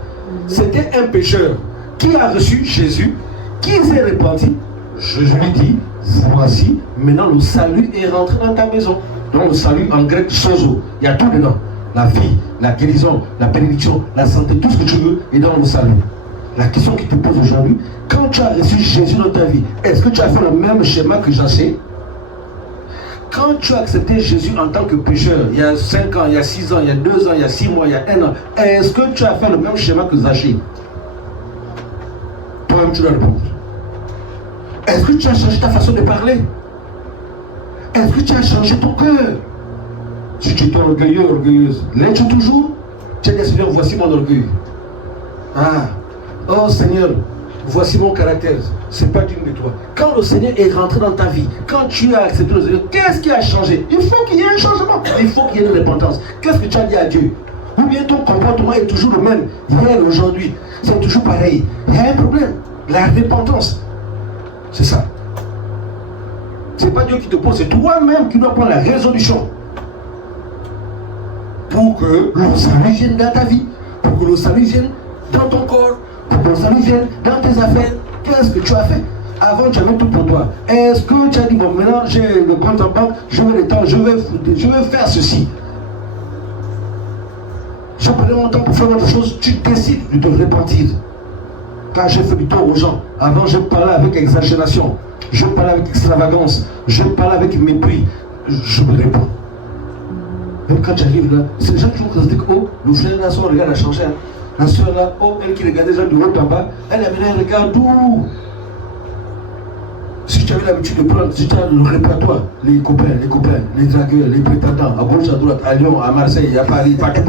C'était un pécheur qui a reçu Jésus, qui s'est repenti. Jésus lui dit, voici, maintenant le salut est rentré dans ta maison. Donc le salut en grec, sozo, il y a tout dedans. La vie, la guérison, la bénédiction, la santé, tout ce que tu veux est dans le salut. La question qui te pose aujourd'hui, quand tu as reçu Jésus dans ta vie, est-ce que tu as fait le même schéma que Zachée? Quand tu as accepté Jésus en tant que pécheur, il y a 5 ans, il y a 6 ans, il y a 2 ans, il y a 6 mois, il y a 1 an, est-ce que tu as fait le même schéma que Zachée? Toi-même, tu dois répondre. Est-ce que tu as changé ta façon de parler? Est-ce que tu as changé ton cœur? Si tu es orgueilleux, orgueilleuse, l'es-tu toujours? Tu as dit, Seigneur, voici mon orgueil. Ah, oh Seigneur, voici mon caractère. C'est pas digne de toi. Quand le Seigneur est rentré dans ta vie, quand tu as accepté le Seigneur, qu'est-ce qui a changé? Il faut qu'il y ait un changement. Il faut qu'il y ait une repentance. Qu'est-ce que tu as dit à Dieu? Ou bien ton comportement est toujours le même. Hier, aujourd'hui, c'est toujours pareil. Il y a un problème. La repentance. C'est ça. C'est pas Dieu qui te pose, c'est toi-même qui dois prendre la résolution. Pour que le salut vienne dans ta vie. Pour que le salut vienne dans ton corps. Pour que le salut vienne dans tes affaires. Qu'est-ce que tu as fait? Avant, tu avais tout pour toi. Est-ce que tu as dit, bon, maintenant, j'ai le compte en banque, je veux le temps, je veux faire ceci. Je prenais mon temps pour faire autre chose. Tu décides de te repentir. Quand j'ai fait du tort aux gens, avant, je parlais avec exagération. Je parlais avec extravagance. Je parlais avec mépris. Je me réponds. Même quand tu arrives là, c'est les gens qui vont te dire que, oh, le frère là, son regard a changé. Hein. La soeur là, oh, elle qui regardait les gens du haut en bas, elle a mis un regard doux. Si tu avais l'habitude de prendre, si tu as le répertoire, les copains, les dragueurs, les prétendants, à gauche, à droite, à Lyon, à Marseille, à Paris, partout.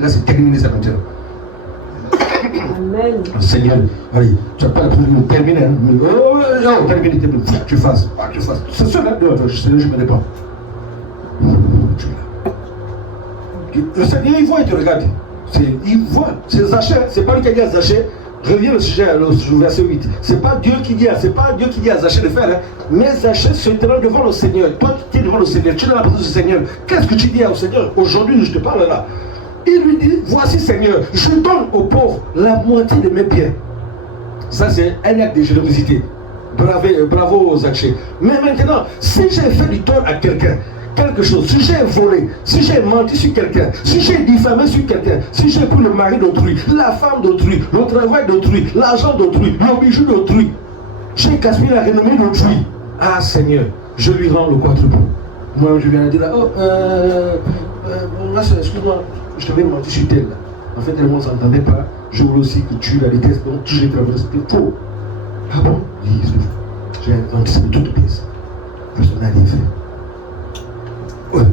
Là, c'est terminé ça maintenant. Amen. Seigneur, allez, tu n'as pas la possibilité de terminer. Hein. Oh, terminer, tu fasses. C'est cela, Seigneur, je me réponds. Le Seigneur, il voit et te regarde. Il voit. C'est Zachée, c'est pas lui qui a dit à Zachée. Reviens au sujet, au verset 8. C'est pas Dieu qui dit à Zachée de faire. Hein. Mais Zachée se tenant devant le Seigneur. Toi qui es devant le Seigneur, tu es dans la présence du Seigneur. Qu'est-ce que tu dis au Seigneur? Aujourd'hui, je te parle là. Il lui dit, voici Seigneur, je donne aux pauvres la moitié de mes biens. Ça c'est un acte de générosité. Bravo Zachée. Mais maintenant, si j'ai fait du tort à quelqu'un, quelque chose, si j'ai volé, si j'ai menti sur quelqu'un, si j'ai diffamé sur quelqu'un, si j'ai pris le mari d'autrui, la femme d'autrui, le travail d'autrui, l'argent d'autrui, le bijou d'autrui, j'ai gaspillé la renommée d'autrui. Ah Seigneur, je lui rends le quadruple. Moi je viens de dire là, oh, excuse-moi, je t'avais menti sur tel là. En fait, elle ne s'entendait pas. Je voulais aussi que tu la détestes, donc tu l'ai traversé, c'était faux. Ah bon? J'ai anticipé toutes les pièces. Personne n'a rien fait. Ouais,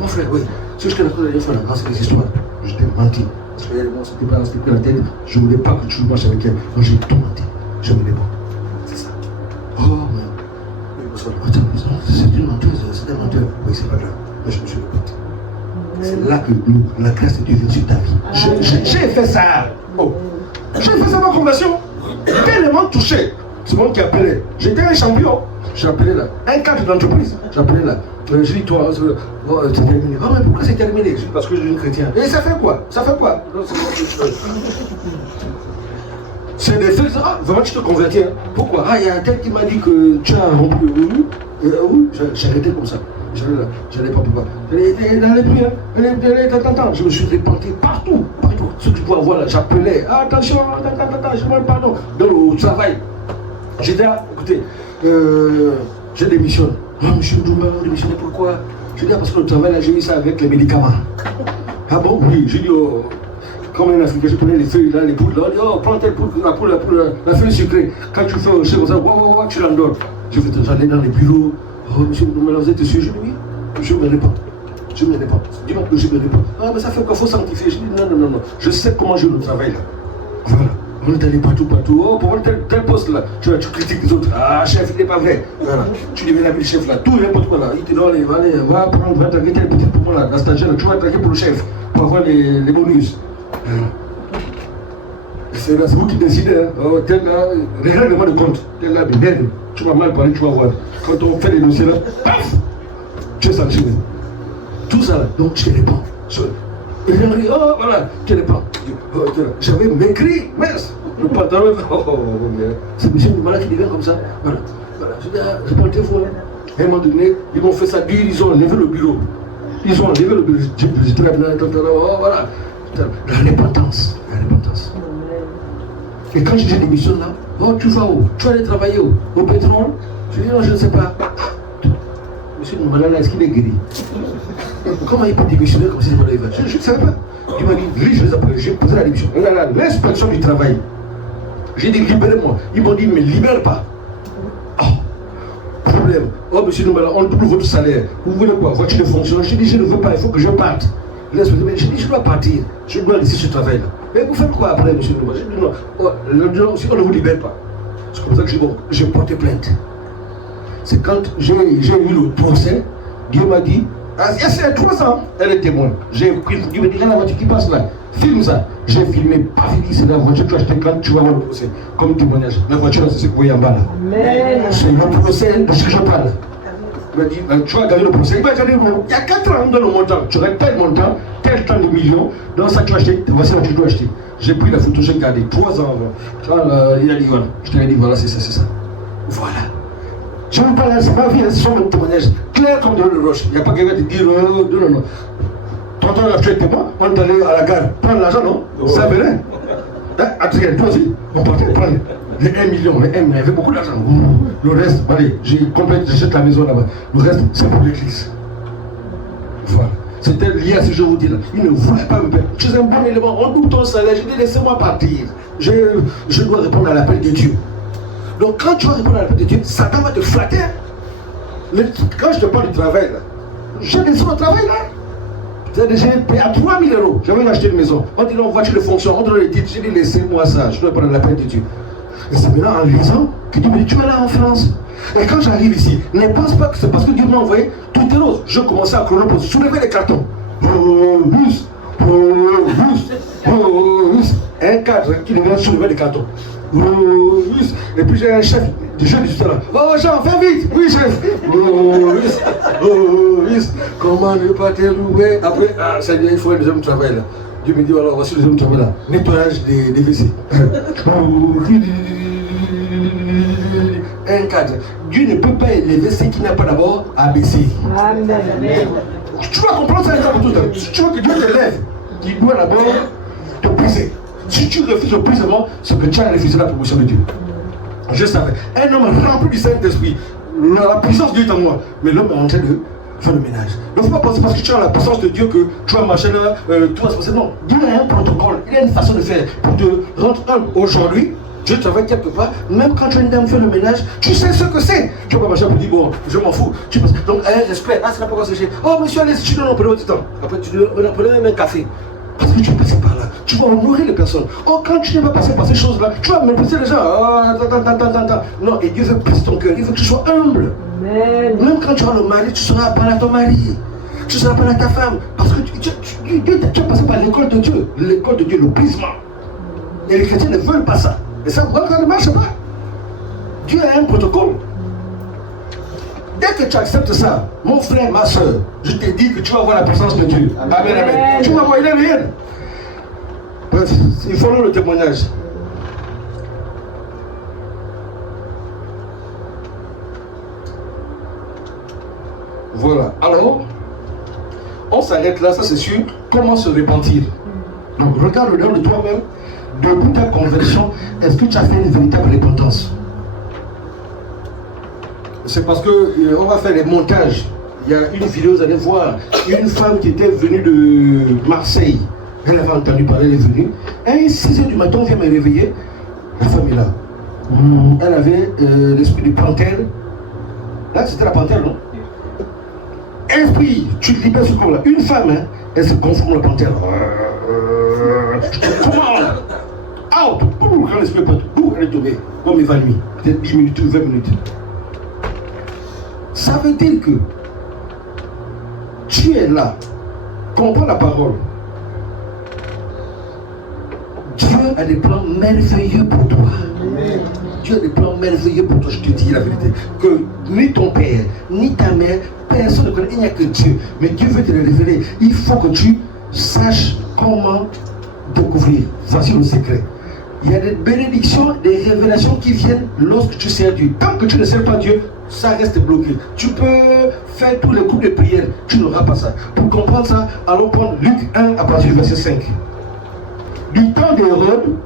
mon frère, oui. Si je te raconte la dernière fois, dans ces histoires, je t'ai menti. Parce qu'elle s'était pas respecté la tête. Je ne voulais pas que tu marches avec elle. Donc j'ai tout menti. Je me réponds. C'est ça. Oh, mais. Attends, c'est une menteuse, c'est un menteur. Oui, c'est pas grave. Moi, je me suis répondu. C'est là que la grâce de Dieu vient sur ta vie. J'ai fait ça. Oh. J'ai fait ça ma conversion. Tellement touché. C'est moi qui appelais. J'étais un champion. J'appelais là. Un cadre d'entreprise. J'appelais là. Je dis, toi, c'est terminé. Ah, mais pourquoi c'est terminé? Je dis, parce que je suis chrétien. Et ça fait quoi? Ça fait quoi? Non, c'est des faits. Ah, vraiment, tu te convertis. Hein. Pourquoi? Ah, il y a un tel qui m'a dit que tu as rompu. Oui, j'ai arrêté comme ça. Je n'allais pas pouvoir. Elle n'allait plus. Hein. Je me suis répandu partout. Ce que je pouvais voir là, j'appelais. Ah, attention, je demande pardon. Dans le travail. J'étais là, écoutez, je démissionne. Oh, monsieur Ndoumba, on démissionne pourquoi? Je dis, parce que le travail là, j'ai eu ça avec les médicaments. Ah bon? Oui, j'ai dit, oh, comme un Africain, je prenais les feuilles là, les poules là, on dit, oh, prends telle poule, la feuille sucrée. Quand tu fais aussi comme ça, tu l'endors. J'allais dans les bureaux. Oh, monsieur Ndoumba, vous êtes sûr? Je dis, oui, je me réponds. Dis-moi que je me réponds. Ah, mais ça fait quoi? Il faut sanctifier. Je dis, non. Je sais comment je le travaille là. Voilà. On est allé partout. Oh, pour tel poste là, tu critiques les autres. Ah, chef, il n'est pas vrai. Voilà. Tu deviens le chef là, tout n'importe quoi là. Il te donne, allez, va traquer tel petit pour moi là, la stagiaire, tu vas traquer pour le chef, pour avoir les bonus. C'est vous qui décidez. Hein. Oh, tel là, les règlements de compte. Tel là, tu vas mal parler, tu vas voir. Quand on fait les dossiers là, paf, tu es sanctionné. Tout ça là, donc je te réponds. Et j'ai dit, oh voilà, tu te réponds. J'avais m'écrit, mince, le pantalon, c'est monsieur Ndoumba qui devient comme ça. Voilà. Je dis, je prends le téléphone. À un moment donné, ils m'ont fait ça dur, ils ont levé le bureau. J'ai très bien, oh voilà. La repentance. Et quand j'ai démissionné là, oh tu vas où? Tu vas aller travailler où? Au pétrole? Je dis, non, je ne sais pas. Monsieur Ndoumba là, est-ce qu'il est guéri? Comment il peut démissionner comme si je ne savais pas. Il m'a dit, lui, je les appelle, j'ai posé la démission. L'inspection du travail. J'ai dit, libérez-moi. Ils m'ont dit, mais libère pas. Oh, problème. Oh, monsieur Ndoumba, on double votre salaire. Vous voulez quoi? Voiture de fonction. J'ai dit, je ne veux pas, il faut que je parte. L'inspection, j'ai dit, je dois partir. Je dois laisser ce travail-là. Mais vous faites quoi après, monsieur Ndoumba? J'ai dit, non. Oh, si on ne vous libère pas. C'est comme ça que j'ai porté plainte. C'est quand j'ai eu le procès, Dieu m'a dit, ah, il y a 3 ans, elle est témoin. J'ai pris, il me dit, la voiture qui passe là, filme ça. J'ai filmé, pas fini, c'est la voiture que tu as achetée quand tu vas voir le procès. Comme témoignage. La voiture, c'est ce que vous voyez en bas là. Amen. C'est le procès de ce que je parle. Il m'a dit, tu vas gagner le procès. Il m'a dit, il y a 4 ans, on donne le montant. Tu aurais tel montant, tel temps de millions. Dans ça, tu vas acheter, voici la voiture que tu dois acheter. J'ai pris la photo, j'ai gardé 3 ans avant. Il a dit, voilà. Je t'ai dit, voilà, c'est ça. Voilà. Je ne veux pas lancer ma vie, ce sont mes témoignages clairs comme de l'eau roche. Il n'y a pas quelqu'un qui dit non. Tonton, tu es témoin, on est allé à la gare, prendre l'argent, non? Ça venait. Hein? Toi aussi, on partait prendre les 1 million, il y avait beaucoup d'argent. Le reste, allez, j'achète la maison là-bas. Le reste, c'est pour l'église. Voilà. C'était lié à ce que je vous dis là. Il ne voulait pas me payer. Tu es un bon élément, on double ton salaire, je dis laissez-moi partir. Je dois répondre à l'appel de Dieu. Donc quand tu vas répondre à l'appel de Dieu, Satan va te flatter. Quand je te parle du travail là, j'ai descendu au travail là. J'ai payé à 3 000 €. J'avais acheté une maison. On dit non, voiture de fonction, on donne les titres. J'ai dit laissez-moi ça, je dois prendre l'appel de Dieu. Et c'est maintenant en lisant que Dieu me dit tu es là en France. Et quand j'arrive ici, ne pense pas que c'est parce que Dieu m'a envoyé, tout est rose. Je commençais à chrono pour soulever les cartons. Un cadre qui devait soulever les cartons. Et puis j'ai un chef du jeu du là. Oh Jean, fais vite! Oui chef! Comment ne pas te louer? Après, ça dit il faut un deuxième travail là. Dieu me dit voilà, voici le deuxième travail là. Nettoyage des WC. Un cadre. Dieu ne peut pas élever ce qui n'a pas d'abord ABC. Amen. Tu dois comprendre ça pour tout le temps. Si tu veux que Dieu t'élève, il doit d'abord te briser. Si tu refuses le brisement, c'est que tu as refusé la promotion de Dieu. Je savais. Un homme rempli du Saint-Esprit, la puissance de Dieu est en moi. Mais l'homme est en train de faire le ménage. Ne faut pas penser parce que tu as la puissance de Dieu que tu vas marcher là, tout va se passer. Non, Dieu a un protocole, il a une façon de faire pour te rendre humble. Aujourd'hui, Dieu travaille quelque part, même quand tu es une dame fait le ménage, tu sais ce que c'est. Tu vas pas marcher pour dire bon, je m'en fous. Tu passes. Donc, respect, c'est la pourquoi c'est. Oh monsieur, allez, tu donnes un peu de temps. Après, tu donnes même un café. Parce que tu es passé par là, tu vas honorer les personnes. Oh, quand tu n'es pas passé par ces choses-là, tu vas mépriser les gens. Non, et Dieu veut briser ton cœur, il veut que tu sois humble. Amen. Même quand tu auras le mari, tu seras pas à ton mari. Tu seras pas à ta femme. Parce que tu as passé par l'école de Dieu. L'école de Dieu, le brisement. Et les chrétiens ne veulent pas ça. Et ça, ça ne marche pas. Dieu a un protocole. Dès que tu acceptes ça, mon frère, ma soeur, je te dis que tu vas voir la puissance de Dieu. Amen, amen. Tu vas voir, il est réel. Bref, il faut le témoignage. Voilà. Alors, on s'arrête là, ça c'est sûr. Comment se repentir? Donc, regarde le dedans de toi-même. Depuis ta conversion, est-ce que tu as fait une véritable repentance? C'est parce que on va faire les montages. Il y a une vidéo, vous allez voir, une femme qui était venue de Marseille. Elle avait entendu parler, elle est venue. Et 6h du matin, on vient me réveiller. La femme est là. Elle avait l'esprit de panthère. Là, c'était la panthère, non? Esprit, tu te libères ce corps-là. Une femme, hein, elle se conforme à la panthère. Comment? Out! Quand l'esprit est partout, elle est tombée. Comme évanouie. Peut-être 10 minutes ou 20 minutes. Ça veut dire que tu es là, comprends la parole. Dieu a des plans merveilleux pour toi. Amen. Dieu a des plans merveilleux pour toi, je te dis la vérité. Que ni ton père, ni ta mère, personne ne connaît, il n'y a que Dieu. Mais Dieu veut te le révéler. Il faut que tu saches comment découvrir. Voici le secret. Il y a des bénédictions, des révélations qui viennent lorsque tu sers Dieu. Tant que tu ne sers pas Dieu, ça reste bloqué. Tu peux faire tous les coups de prière, tu n'auras pas ça. Pour comprendre ça, allons prendre Luc 1 à partir du verset 5. Du temps d'Hérode,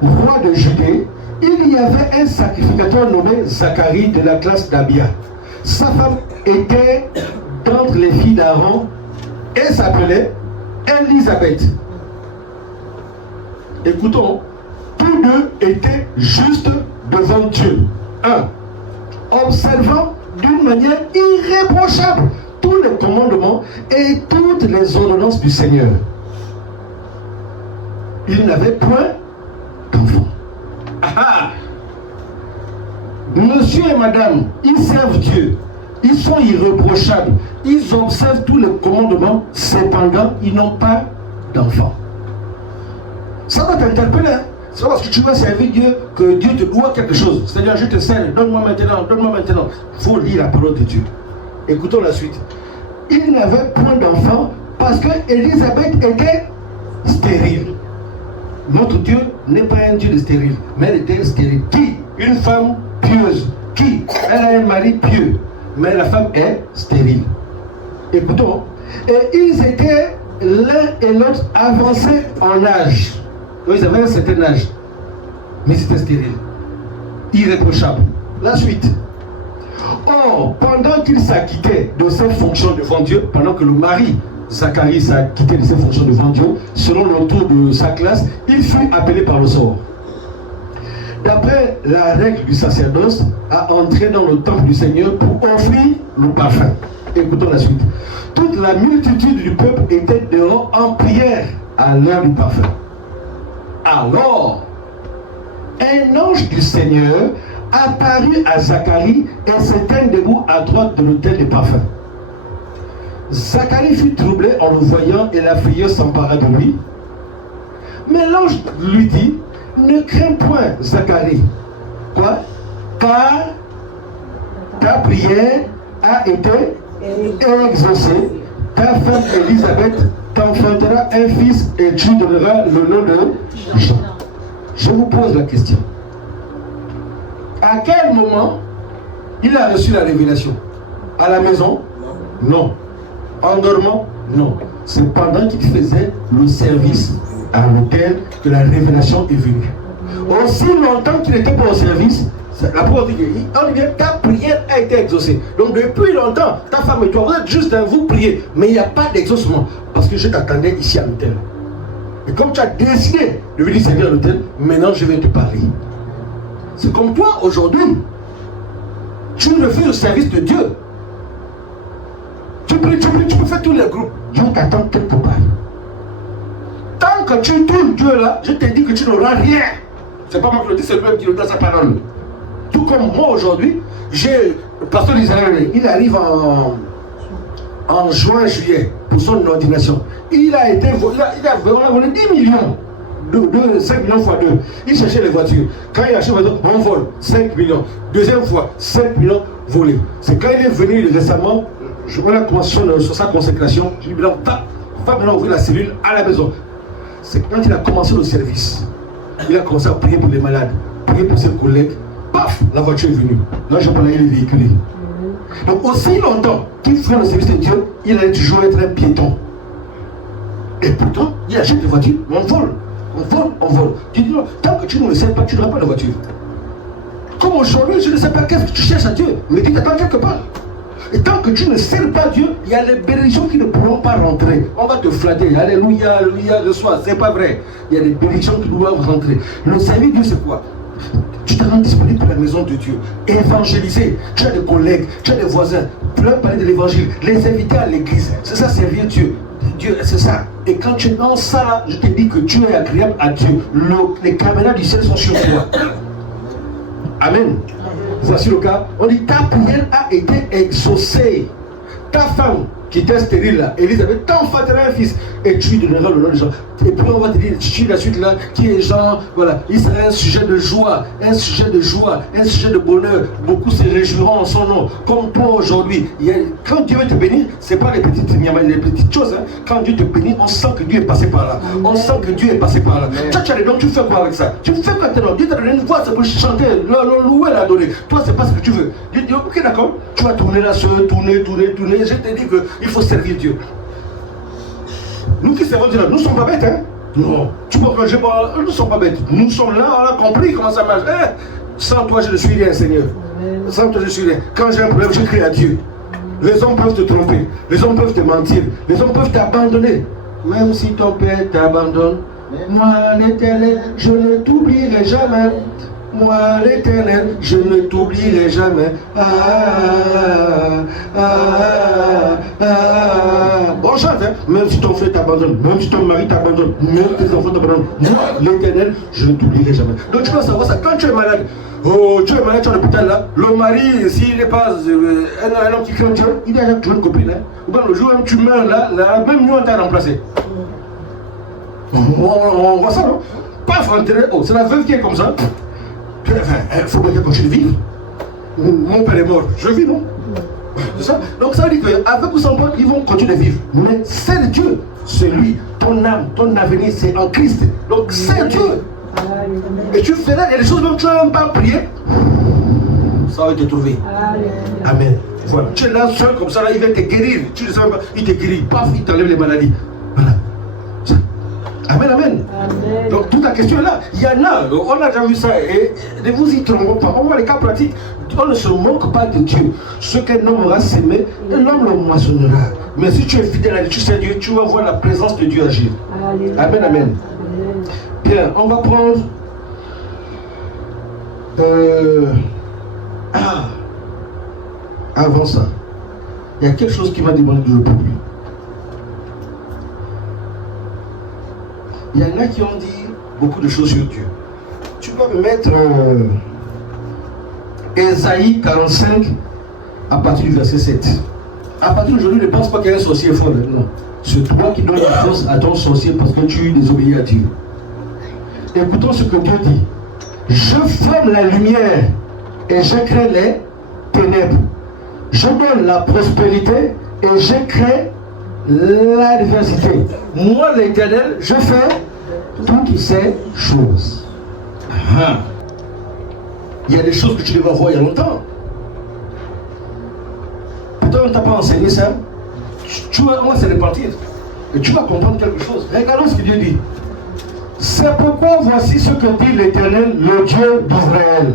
roi de Judée, il y avait un sacrificateur nommé Zacharie de la classe d'Abia. Sa femme était d'entre les filles d'Aaron et s'appelait Élisabeth. Écoutons, tous deux étaient justes devant Dieu. 1. Observant d'une manière irréprochable tous les commandements et toutes les ordonnances du Seigneur. Ils n'avaient point d'enfants. Monsieur et madame, ils servent Dieu. Ils sont irréprochables. Ils observent tous les commandements. Cependant, ils n'ont pas d'enfants. Ça va t'interpeller. Hein? C'est pas parce que tu vas servir Dieu que Dieu te doit quelque chose. C'est-à-dire, je te sers, donne-moi maintenant, donne-moi maintenant. Il faut lire la parole de Dieu. Écoutons la suite. Il n'avait point d'enfant parce que Élisabeth était stérile. Notre Dieu n'est pas un Dieu de stérile, mais elle était stérile. Qui? Une femme pieuse. Qui? Elle a un mari pieux, mais la femme est stérile. Écoutons. Et ils étaient l'un et l'autre avancés en âge. Donc ils avaient un certain âge, mais c'était stérile, irréprochable. La suite. Or, pendant qu'il s'acquittait de ses fonctions devant Dieu, pendant que le mari Zacharie s'acquittait de ses fonctions devant Dieu, selon le tour de sa classe, il fut appelé par le sort. D'après la règle du sacerdoce, à entrer dans le temple du Seigneur pour offrir le parfum. Écoutons la suite. Toute la multitude du peuple était dehors en prière à l'heure du parfum. Alors, un ange du Seigneur apparut à Zacharie et s'éteignit debout à droite de l'autel des parfums. Zacharie fut troublé en le voyant et la frayeur s'empara de lui. Mais l'ange lui dit, ne crains point, Zacharie. Quoi? Car ta prière a été exaucée. Ta femme Élisabeth t'enfantera un fils et tu donneras le nom de Jean. Je vous pose la question. À quel moment il a reçu la révélation? À la maison? Non. En dormant? Non. C'est pendant qu'il faisait le service à l'autel que la révélation est venue. Aussi longtemps qu'il n'était pas au service, la parole dit que ta prière a été exaucée. Donc depuis longtemps, ta femme et toi, vous êtes juste un vous priez, mais il n'y a pas d'exaucement. Parce que je t'attendais ici à l'autel. Et comme tu as décidé de venir servir à l'autel, maintenant je vais te parler. C'est comme toi aujourd'hui. Tu refais le service de Dieu. Tu pries, tu peux faire tous les groupes. Dieu t'attend quelque part. Tant que tu tournes Dieu là, je te dis que tu n'auras rien. C'est pas moi qui le dis, c'est lui-même qui le donne sa parole. Tout comme moi aujourd'hui, le pasteur d'Israël, il arrive en juin, juillet pour son ordination. Il a volé 10 millions. 5 millions fois 2. Il cherchait les voitures. Quand il achète une voiture, on vole 5 millions. Deuxième fois, 5 millions. voler. C'est quand il est venu récemment, on a commencé sur sa consécration, je lui ai dit, va maintenant ouvrir la cellule à la maison. C'est quand il a commencé le service. Il a commencé à prier pour les malades, prier pour ses collègues. Paf, la voiture est venue. Là, je parlais, il est véhiculé. Donc, aussi longtemps qu'il ferait le service de Dieu, il allait toujours être un piéton. Et pourtant, il achète des voitures, on vole. Tu dis non, tant que tu ne le sais pas, tu n'auras pas de voiture. Comme aujourd'hui, je ne sais pas qu'est-ce que tu cherches à Dieu, mais tu t'attends quelque part. Et tant que tu ne sers pas Dieu, il y a les bénédictions qui ne pourront pas rentrer. On va te flatter. Alléluia, alléluia, reçois. C'est pas vrai. Il y a des bénédictions qui doivent rentrer. Le service de Dieu, c'est quoi? Tu te rends disponible pour la maison de Dieu. Évangéliser. Tu as des collègues, tu as des voisins. Tu leur parler de l'évangile. Les inviter à l'église. C'est ça, servir Dieu. Dieu, c'est ça. Et quand tu es dans ça, là, je te dis que tu es agréable à Dieu. Les caméras du ciel sont sur toi. Amen. Voici le cas. On dit ta prière a été exaucée. Ta femme qui était stérile là, Elisabeth, t'enfanteras un fils et tu lui donneras le nom de Jean. Et puis on va te dire, tu la suite là, qui est Jean, voilà, il sera un sujet de joie, un sujet de joie, un sujet de bonheur. Beaucoup se réjouiront en son nom. Comme toi aujourd'hui, quand Dieu veut te bénir, c'est pas les petites choses. Hein. Quand Dieu te bénit, on sent que Dieu est passé par là. On sent que Dieu est passé par là. Toi, tu as les dons, tu fais quoi avec ça? Tu fais quoi tes dons? Dieu t'a donné une voix, c'est pour chanter, le louer, la donner. Toi, c'est pas ce que tu veux. Dieu dit, ok, d'accord, tu vas tourner là, tourner. Je te dis qu'il faut servir Dieu. Nous qui servons Dieu, nous ne sommes pas bêtes, hein? Non. Tu vois quand nous ne sommes pas bêtes. Nous sommes là, on a compris comment ça marche. Sans toi, je ne suis rien, Seigneur. Sans toi, je ne suis rien. Quand j'ai un problème, je crie à Dieu. Les hommes peuvent te tromper. Les hommes peuvent te mentir. Les hommes peuvent t'abandonner. Même si ton père t'abandonne, moi, l'Éternel, je ne t'oublierai jamais. Moi, l'Éternel, je ne t'oublierai jamais. On chante, hein? Même si ton frère t'abandonne, même si ton mari t'abandonne, même tes enfants t'abandonnent, moi, l'Éternel, je ne t'oublierai jamais. Donc tu dois savoir ça. Quand tu es malade, tu es malade, tu es à l'hôpital là, le mari, s'il n'est pas un homme qui craint Dieu, il a toujours une copine. Hein? Ou bien le jour où tu meurs là, même nous on t'a remplacé. On voit ça, non? Paf, c'est la veuve qui est comme ça. Il faut bien continuer de vivre. Mon père est mort, je vis, non? C'est ça? Donc ça veut dire qu'avec ou sans toi, ils vont continuer de vivre. Mais c'est Dieu, c'est lui, ton âme, ton avenir, c'est en Christ. Donc c'est Dieu. Et tu feras, il y a des choses même que tu n'as même pas prié, ça va te trouver. Amen. Voilà. Tu es là seul comme ça, là, il va te guérir. Tu ne sais même pas, il te guérit, paf, il t'enlève les maladies. Voilà. Ça. Amen, amen. Amen. Donc toute la question est là. Il y en a, on a déjà vu ça. Et ne vous y trompez pas. On voit les cas pratiques. On ne se moque pas de Dieu. Ce qu'un homme aura sémé, l'homme le moissonnera. Mais si tu es fidèle à Dieu, tu sais Dieu, tu vas voir la présence de Dieu agir. Amen, amen. Amen. Bien, on va prendre. Avant ça, il y a quelque chose qui m'a demandé de le peuple. Il y en a qui ont dit beaucoup de choses sur Dieu. Tu peux me mettre Ésaïe 45 à partir du verset 7. À partir d'aujourd'hui, ne pense pas qu'il y a un sorcier fort. Non. C'est toi qui donnes la force à ton sorcier parce que tu désobéis à Dieu. Écoutons ce que Dieu dit. Je forme la lumière et je crée les ténèbres. Je donne la prospérité et je crée l'adversité. Moi, l'Éternel, je fais toutes ces choses. Il y a des choses que tu devais voir il y a longtemps. Pourtant, on ne t'a pas enseigné ça. On va se répartir. Et tu vas comprendre quelque chose. Regardons ce que Dieu dit. C'est pourquoi voici ce que dit l'Éternel, le Dieu d'Israël.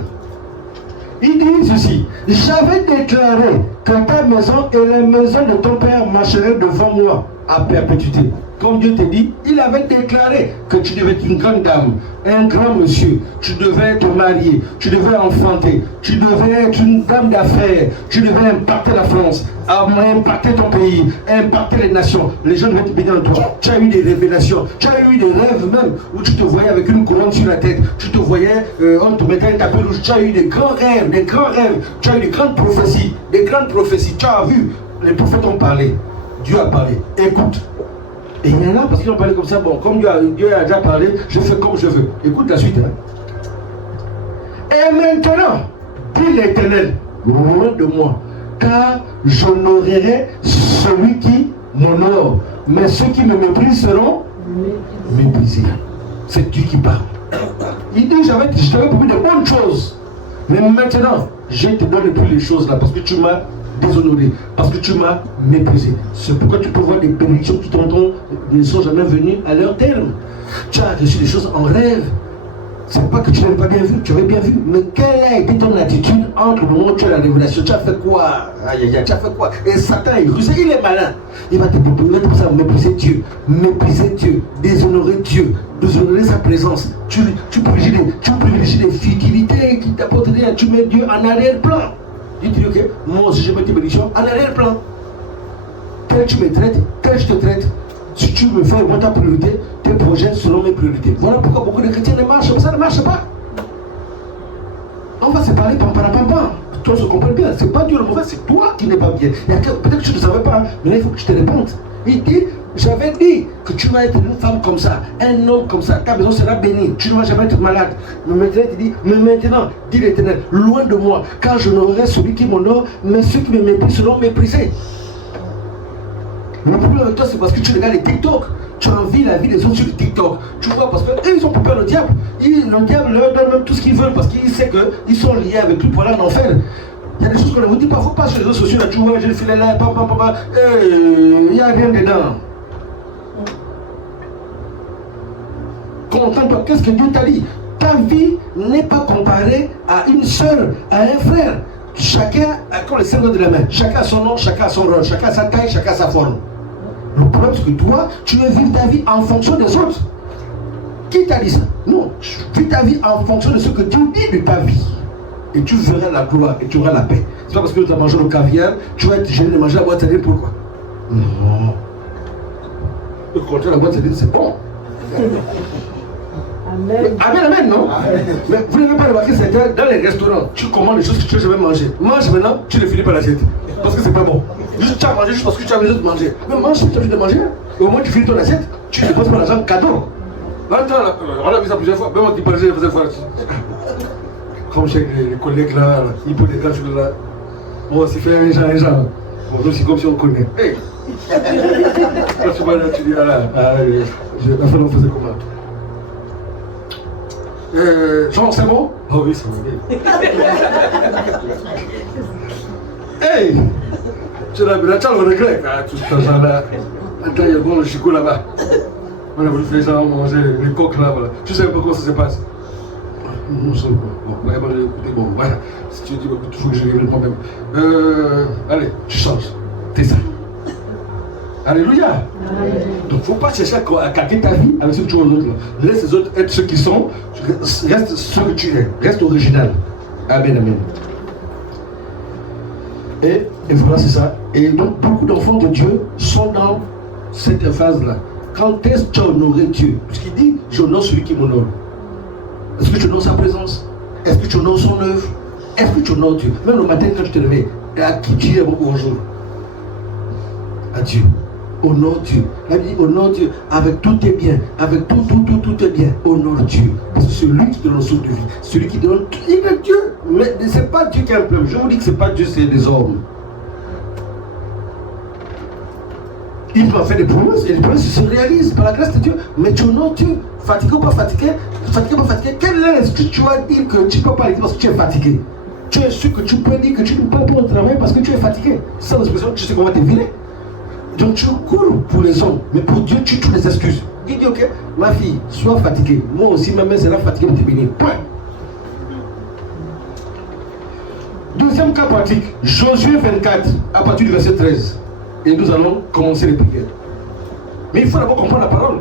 Il dit ceci. J'avais déclaré que ta maison et la maison de ton père marcheraient devant moi à perpétuité. Comme Dieu te dit, il avait déclaré que tu devais être une grande dame, un grand monsieur, tu devais te marier, tu devais enfanter, tu devais être une dame d'affaires, tu devais impacter la France, impacter ton pays, impacter les nations. Les gens devaient te bénir en toi. Tu as eu des révélations, tu as eu des rêves même, où tu te voyais avec une couronne sur la tête, tu te voyais, on te mettait un tapis rouge, tu as eu des grands rêves, tu as eu des grandes prophéties, tu as vu, les prophètes ont parlé, Dieu a parlé, écoute. Et il y en a parce qu'ils ont parlé comme ça, bon, comme Dieu a déjà parlé, je fais comme je veux. Écoute la suite. Hein. Et maintenant, dit l'Éternel, loin de moi, car j'honorerai celui qui m'honore, mais ceux qui me méprisent seront méprisés. C'est Dieu qui parle. Il dit, je t'avais promis de bonnes choses, mais maintenant, je te donne plus les choses là, parce que tu m'as déshonoré, parce que tu m'as méprisé. C'est pourquoi tu peux voir des bénédictions qui ne sont jamais venues à leur terme. Tu as reçu des choses en rêve. C'est pas que tu n'avais pas bien vu, tu avais bien vu. Mais quelle a été ton attitude entre le moment où tu as la révélation? Tu as fait quoi? Aïe, aïe, tu as fait quoi? Et Satan est rusé, il est malin. Il va te mettre pour ça, mépriser Dieu, déshonorer Dieu, déshonorer sa présence. Tu privilégies des futilités qui t'apportent rien. Tu mets Dieu en arrière-plan. Il dit, ok, moi aussi je mets tes bénédictions en arrière-plan. Tel tu me traites, tel je te traite. Si tu me fais ta priorité, tes projets seront mes priorités. Voilà pourquoi beaucoup de chrétiens ne marchent pas. Ça ne marche pas. On va se parler pam. Toi, se comprends bien. C'est pas Dieu le mauvais, c'est toi qui n'es pas bien. Peut-être que tu ne savais pas, mais là, il faut que tu te répondes. Il dit, j'avais dit que tu vas être une femme comme ça, un homme comme ça. Ta maison sera bénie. Tu ne vas jamais être malade. Mais maintenant, il dit, mais maintenant, dit l'Éternel, loin de moi, car je n'aurai celui qui m'honore, mais ceux qui me méprisent seront méprisés. Le problème avec toi, c'est parce que tu regardes les TikTok. Tu envies la vie des autres sur le TikTok. Tu vois, parce qu'ils ont peur le diable. Le diable leur donne même tout ce qu'ils veulent parce qu'il sait qu'ils sont liés avec lui pour aller en enfer. Il y a des choses qu'on ne vous dit pas. Il ne faut pas sur les réseaux sociaux. Là, tu vois, j'ai le filet là, il n'y a rien dedans. Contente-toi. Qu'est-ce que Dieu t'a dit? Ta vie n'est pas comparée à une sœur, à un frère. Chacun a comme les cinq de la main. Chacun a son nom, chacun a son rôle, chacun a sa taille, chacun a sa forme. Le problème c'est que toi, tu veux vivre ta vie en fonction des autres. Qui t'a dit ça? Non. Vis ta vie en fonction de ce que Dieu dit de ta vie. Et tu verras la gloire et tu auras la paix. C'est pas parce que tu as mangé le caviar, tu vas être gêné de manger la boîte salée, pourquoi? Non. Au contraire, la boîte salée, c'est bon. Amen, non? Amen. Mais vous n'avez pas remarqué, c'est dans les restaurants, tu commandes les choses que tu veux jamais manger. Mange maintenant, tu les finis par l'assiette. Parce que c'est pas bon. Juste tu as mangé juste parce que tu as besoin de manger. Mais mange ce que tu as envie de manger. Et au moins tu finis ton assiette, tu ne déposes pas l'argent cadeau. L'autre, on a vu ça plusieurs fois, même on dit pas les faisait fois. Comme chez les collègues là, ils peuvent des gars là. Bon, c'est fait un genre. Bon, c'est comme si on connaît. Hey! Quand tu vas là, tu dis, ah là, la fin on faisait comment? Jean, c'est bon? Oh oui, c'est bon. Hey! Tu l'as vu, tu as le regret. Ah, tout ce genre-là. Attends, il y a bon le chicot là-bas. On a voulu faire ça, manger les coques là, voilà. Tu sais pas comment ça se passe? Non, c'est bon. Bon, ouais, écoutez, bon, voilà. Si tu dis, il faut que je règle le problème. Allez, tu changes. T'es ça. Alléluia. Donc, il ne faut pas chercher à calquer ta vie avec ce que tu vois aux autres. Laisse les autres être ceux qui sont. Reste ce que tu es. Reste original. Amen, amen. Et voilà, c'est ça. Et donc, beaucoup d'enfants de Dieu sont dans cette phase-là. Quand est-ce que tu as honoré Dieu? Parce qu'il dit, j'honore celui qui m'honore. Est-ce que tu honores sa présence? Est-ce que tu honores son œuvre? Est-ce que tu honores Dieu? Même le matin, quand tu te réveilles, et à qui tu dis bonjour? À Dieu. Honore Dieu. La Bible dit honore Dieu avec tout est bien. Avec tout est bien. Honore Dieu. Parce que c'est lui qui donne le souffle de vie. Celui qui donne tout. Il est Dieu. Mais ce n'est pas Dieu qui a un problème. Je vous dis que ce n'est pas Dieu, c'est des hommes. Il peut en faire des promesses. Et les promesses se réalisent par la grâce de Dieu. Mais tu honores Dieu. Fatigué ou pas fatigué? Fatigué ou pas fatigué? Quel est-ce que tu vas dire que tu ne peux pas aller parce que tu es fatigué? Tu es sûr que tu peux dire que tu ne peux pas au travail parce que tu es fatigué. C'est ça l'expression, tu sais qu'on va te virer. Donc tu cours pour les hommes, mais pour Dieu, tu trouves des excuses. Il dit, ok, ma fille, sois fatiguée. Moi aussi, ma mère sera fatiguée pour te bénir. Point. Deuxième cas pratique, Josué 24, à partir du verset 13. Et nous allons commencer les prières. Mais il faut d'abord comprendre la parole.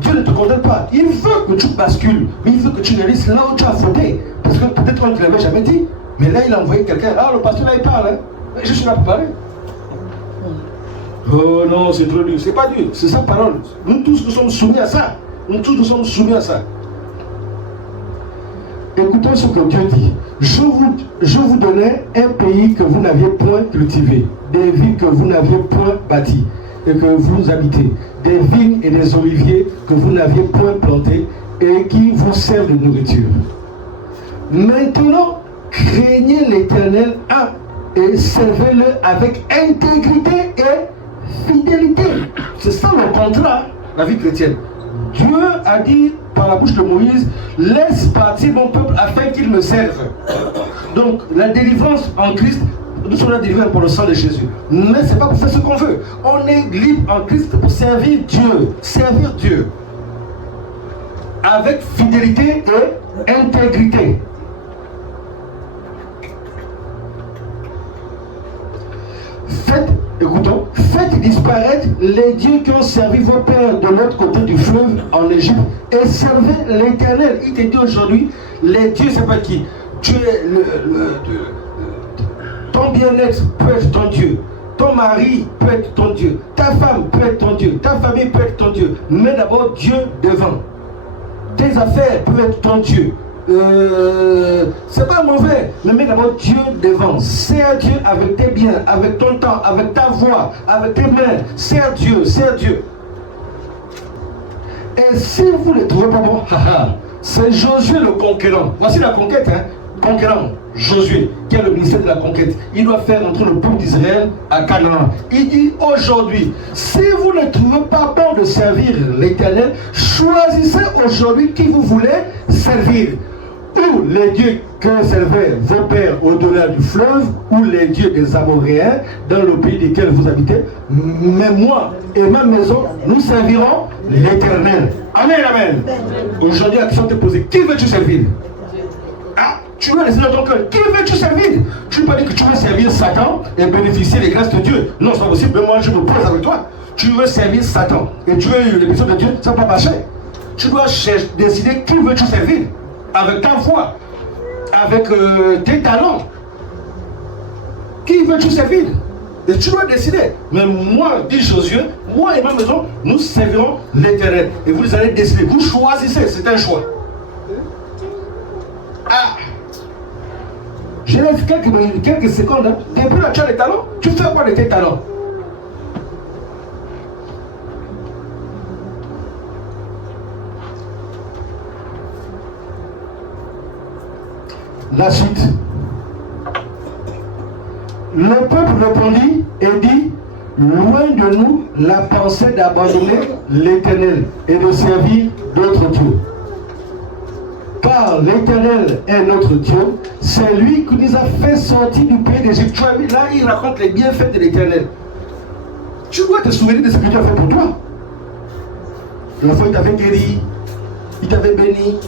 Dieu ne te condamne pas. Il veut que tu bascules, mais il veut que tu réalises là où tu as fauté. Parce que peut-être qu'on ne te l'avait jamais dit. Mais là, il a envoyé quelqu'un. Ah, le pasteur là, il parle. Hein. Je suis là pour parler. Oh non, c'est trop dur. C'est pas dur, c'est sa parole. Nous tous, nous sommes soumis à ça. Nous tous, nous sommes soumis à ça. Écoutez ce que Dieu dit. Je vous donnais un pays que vous n'aviez point cultivé, des villes que vous n'aviez point bâties et que vous habitez, des vignes et des oliviers que vous n'aviez point plantés et qui vous servent de nourriture. Maintenant craignez l'Éternel et servez-le avec intégrité et fidélité. C'est ça le contrat, la vie chrétienne. Dieu a dit par la bouche de Moïse, laisse partir mon peuple afin qu'il me serve. Donc la délivrance en Christ, nous sommes délivrés par le sang de Jésus. Mais ce n'est pas pour faire ce qu'on veut. On est libre en Christ pour servir Dieu. Servir Dieu. Avec fidélité et intégrité. Faites disparaître les dieux qui ont servi vos pères de l'autre côté du fleuve en Égypte et servez l'Éternel. Il te dit aujourd'hui, les dieux, c'est pas qui. Tu es ton bien-être peut être ton Dieu. Ton mari peut être ton Dieu. Ta femme peut être ton Dieu. Ta famille peut être ton Dieu. Mets d'abord Dieu devant. Tes affaires peuvent être ton Dieu. C'est pas mauvais, mais mets d'abord Dieu devant. Sers Dieu avec tes biens, avec ton temps, avec ta voix, avec tes mains. Sers Dieu, sers Dieu. Et si vous ne trouvez pas bon, c'est Josué le conquérant. Voici la conquête, hein. Conquérant, Josué, qui est le ministère de la conquête. Il doit faire entrer le peuple d'Israël à Canaan. Il dit aujourd'hui, si vous ne trouvez pas bon de servir l'Éternel, choisissez aujourd'hui qui vous voulez servir. Ou les dieux que servaient vos pères au-delà du fleuve, ou les dieux des Amoréens dans le pays desquels vous habitez. Mais moi et ma maison, nous servirons l'Éternel. Amen, amen. Aujourd'hui, la question te posée, qui veux-tu servir? Ah, tu veux laisser dans ton cœur, qui veux-tu servir? Tu ne peux pas dire que tu veux servir Satan et bénéficier des grâces de Dieu. Non, c'est pas possible, mais moi je me pose avec toi. Tu veux servir Satan et tu veux les missions de Dieu, ça ne va pas marcher. Tu dois décider qui veux-tu servir. Avec ta foi, avec tes talents. Qui veux-tu servir? Et tu dois décider. Mais moi, dit Josué, moi et ma maison, nous servirons l'Éternel. Et vous allez décider. Vous choisissez, c'est un choix. Ah! Je laisse quelques secondes. Hein. Depuis là, tu as les talents. Tu fais quoi de tes talents? La suite. Le peuple répondit et dit, loin de nous la pensée d'abandonner l'Éternel et de servir d'autres dieux. Car l'Éternel est notre Dieu, c'est lui qui nous a fait sortir du pays d'Égypte. Là, il raconte les bienfaits de l'Éternel. Tu dois te souvenir de ce que Dieu a fait pour toi. La fois, il t'avait guéri, il t'avait béni,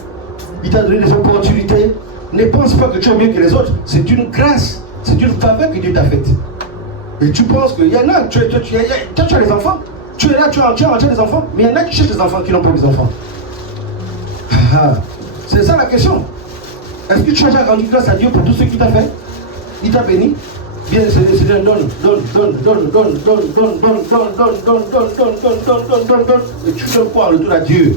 il t'a donné des opportunités. Ne pense pas que tu es mieux que les autres. C'est une grâce, c'est une faveur que Dieu t'a faite. Et tu penses qu'il y en a, tu as des enfants. Tu es là, tu as des enfants. Mais il y en a qui cherchent des enfants qui n'ont pas des enfants. C'est ça la question. Est-ce que tu as déjà rendu grâce à Dieu pour tout ce qu'il t'a fait? Il t'a béni. Bien, c'est donne. Et tu donnes quoi en retour à Dieu?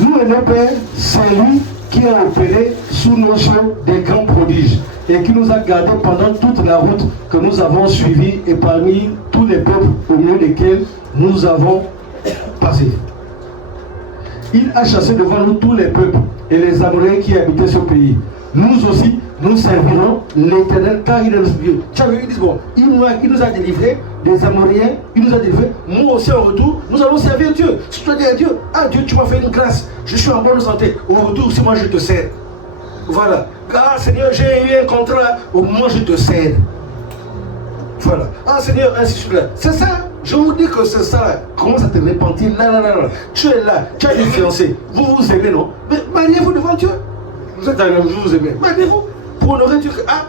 Nous et nos pères, c'est lui qui a opéré sous nos yeux des grands prodiges et qui nous a gardés pendant toute la route que nous avons suivie et parmi tous les peuples au milieu desquels nous avons passé. Il a chassé devant nous tous les peuples et les Amoréens qui habitaient ce pays. Nous aussi, nous servirons l'Éternel car il est notre Dieu. Tu as vu, ils disent, bon, il nous a délivrés des Amoréens, il nous a délivrés. Moi aussi en retour, nous allons servir Dieu. Si tu dois dire à Dieu, ah Dieu, tu m'as fait une grâce, je suis en bonne santé. Au retour, si moi je te sers. Voilà. Ah Seigneur, j'ai eu un contrat, au moins je te sers. Voilà. Ah Seigneur, ainsi de suite. C'est ça. Je vous dis que c'est ça. Commence à te repentir. Là. Tu es là, tu as une fiancée. Vous vous aimez, non? Mais mariez-vous devant Dieu. Vous êtes un homme, vous vous aimez. Mariez-vous. Pour honorer Dieu. Ah,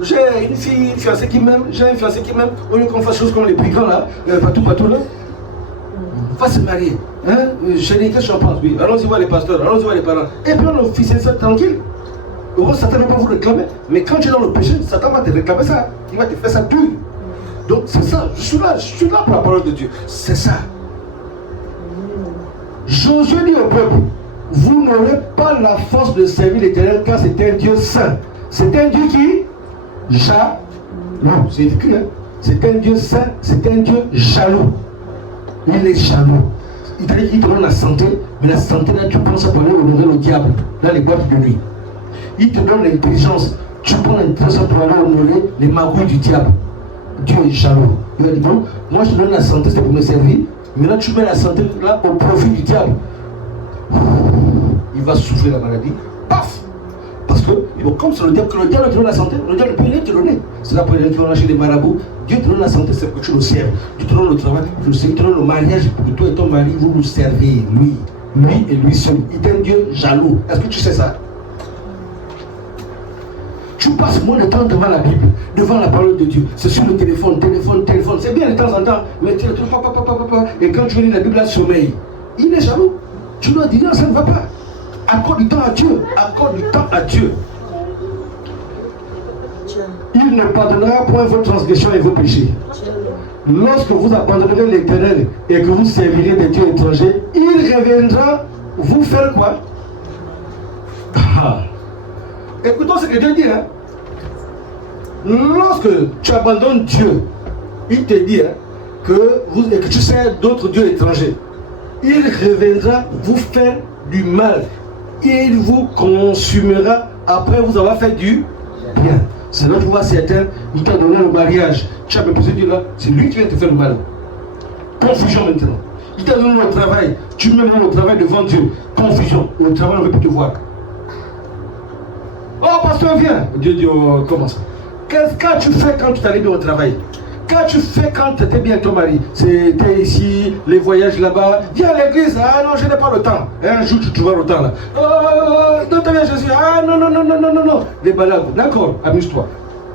j'ai une fille, une fiancée qui m'aime. J'ai un fiancé qui m'aime. Au lieu qu'on fasse choses comme les brigands là, partout là. On va se marier. Hein? Chérie, qu'est-ce que tu en penses? Oui. Allons-y voir les pasteurs, allons-y voir les parents. Et puis on officie ça tranquille. Satan ne va pas vous réclamer. Mais quand tu es dans le péché, Satan va te réclamer ça. Il va te faire ça dur. Donc c'est ça, je suis là pour la parole de Dieu. C'est ça. Josué dit au peuple, vous n'aurez pas la force de servir l'Éternel car c'est un Dieu saint. C'est un Dieu qui jaloux. C'est écrit, hein? C'est un Dieu saint, c'est un Dieu jaloux. Il est jaloux. Il te donne la santé, Mais la santé, là, tu penses à aller honorer le diable dans les boîtes de nuit. Il te donne l'intelligence. Tu prends l'intelligence pour aller honorer les magouilles du diable. Dieu est jaloux. Il va dire, bon, moi je te donne la santé, c'est pour me servir. Maintenant, tu mets la santé là au profit du diable. Il va souffrir la maladie. Paf! Parce que, bon, comme c'est le diable te donne la santé, le diable ne peut rien te donner. C'est là pour les gens qui vont lâcher des marabouts. Dieu te donne la santé, c'est pour que tu le serves. Dieu te donne le travail, tu le serves. Il te donne le mariage pour que toi et ton mari, vous nous servez. Lui et lui seul. Il est un Dieu jaloux. Est-ce que tu sais ça? Tu passes moins de temps devant la Bible, devant la parole de Dieu. C'est sur le téléphone. C'est bien de temps en temps, mais tu et quand tu lis la Bible, là, sommeil. Il est jaloux. Tu dois dire non, ça ne va pas. Accorde du temps à Dieu. Accorde du temps à Dieu. Il ne pardonnera point vos transgressions et vos péchés. Lorsque vous abandonnerez l'Éternel et que vous servirez des dieux étrangers, il reviendra vous faire quoi? Écoutons ce que Dieu dit. Hein? Lorsque tu abandonnes Dieu, il te dit que tu sers d'autres dieux étrangers. Il reviendra vous faire du mal. Il vous consumera après vous avoir fait du bien. C'est là que tu vois certains, il t'a donné le mariage. Tu as posé Dieu là, c'est lui qui vient te faire le mal. Confusion maintenant. Il t'a donné le travail, tu mets le travail devant Dieu. Confusion. Au travail, on ne veut plus te voir. Oh, pasteur, viens. Dieu dit, oh, comment ça? Qu'est-ce que tu fais quand tu t'allais bien au travail? Qu'est-ce que tu fais quand tu étais bien avec ton mari? C'était ici, les voyages là-bas. Viens à l'église. Ah non, je n'ai pas le temps. Un jour, tu trouveras le temps là. Oh, non, t'as bien Jésus. Ah non. Les balades. D'accord, amuse-toi.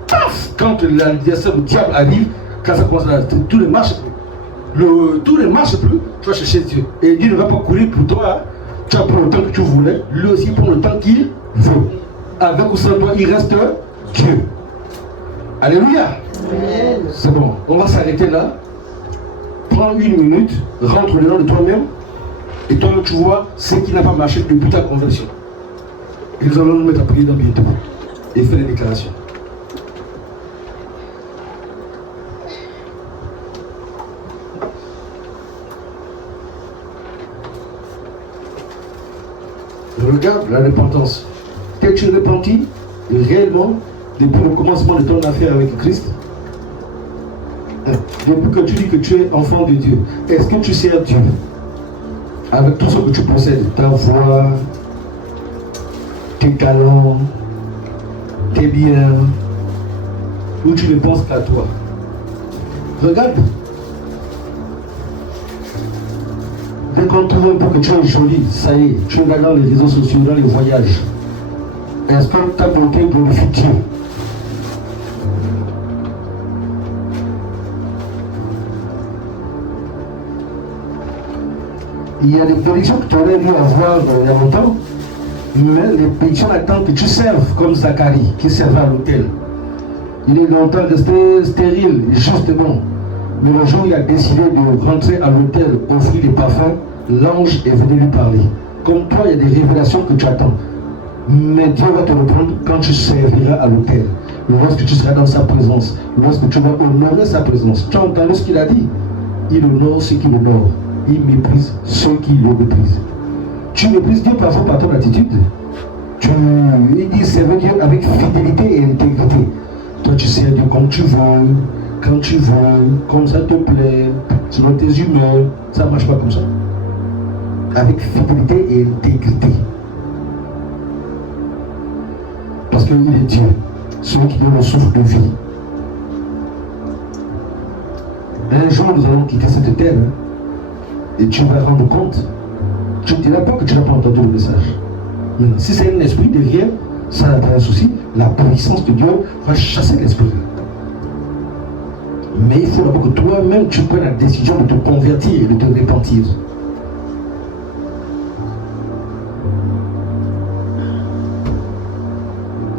Paf! Quand l'adversaire, le diable arrive, quand ça commence à... Tout ne marche plus. Tout ne marche plus. Tu vas chercher Dieu. Et Dieu ne va pas courir pour toi. Hein. Tu vas prendre le temps que tu voulais. Lui aussi prend le temps qu'il veut. Avec ou sans toi, il reste Dieu. Alléluia. C'est bon, on va s'arrêter là. Prends 1 minute, rentre dedans de toi-même. Et toi, tu vois ce qui n'a pas marché depuis ta conversion. Et nous allons nous mettre à prier dans bientôt. Et faire les déclarations. Regarde la repentance. T'es-tu repenti réellement depuis le commencement de ton affaire avec Christ? Depuis que tu dis que tu es enfant de Dieu, est-ce que tu sers Dieu avec tout ce que tu possèdes, ta voix, tes talents, tes biens, ou tu ne penses qu'à toi? Regarde. Dès qu'on trouve un peu que tu es joli, ça y est, tu es là dans les réseaux sociaux, dans les voyages. Est-ce que ta beauté glorifie Dieu? Il y a des bénédictions que tu aurais dû avoir il y a longtemps, mais les bénédictions attendent que tu serves comme Zacharie, qui servait à l'autel. Il est longtemps resté stérile, justement. Mais le jour où il a décidé de rentrer à l'autel, offrir des parfums, l'ange est venu lui parler. Comme toi, il y a des révélations que tu attends. Mais Dieu va te reprendre quand tu serviras à l'autel. Lorsque tu seras dans sa présence, lorsque tu vas honorer sa présence. Tu as entendu ce qu'il a dit? Il honore ceux qui l'honorent. Il méprise ceux qui le méprisent. Tu méprises Dieu parfois par ton attitude. Il dit servir Dieu avec fidélité et intégrité. Toi tu sers Dieu comme tu veux, quand tu veux, comme ça te plaît, selon tes humeurs. Ça ne marche pas comme ça. Avec fidélité et intégrité. Parce qu'il est Dieu, celui qui donne le souffle de vie. Un jour nous allons quitter cette terre. Et tu vas rendre compte. Tu ne diras pas que tu n'as pas entendu le message. Maintenant, si c'est un esprit derrière, ça n'a pas un souci. La puissance de Dieu va chasser l'esprit. Mais il faut d'abord que toi-même tu prennes la décision de te convertir et de te repentir.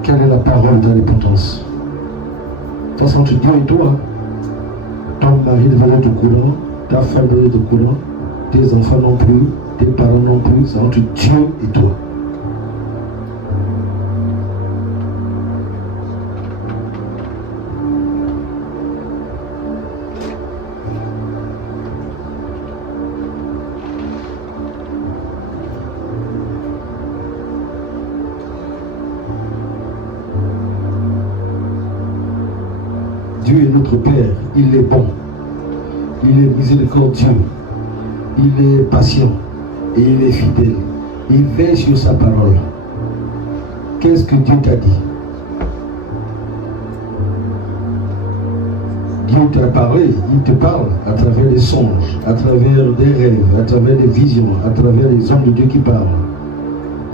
Quelle est la parole de la repentance? De toute façon, tu dis et toi, ton mari devrait être au courant, ta femme devrait être au courant, tes enfants non plus, tes parents non plus, c'est entre Dieu et toi. Dieu est notre Père, il est bon, il est miséricordieux, il est patient et il est fidèle. Il veille sur sa parole. Qu'est-ce que Dieu t'a dit? Dieu t'a parlé, il te parle à travers des songes, à travers des rêves, à travers des visions, à travers les hommes de Dieu qui parlent.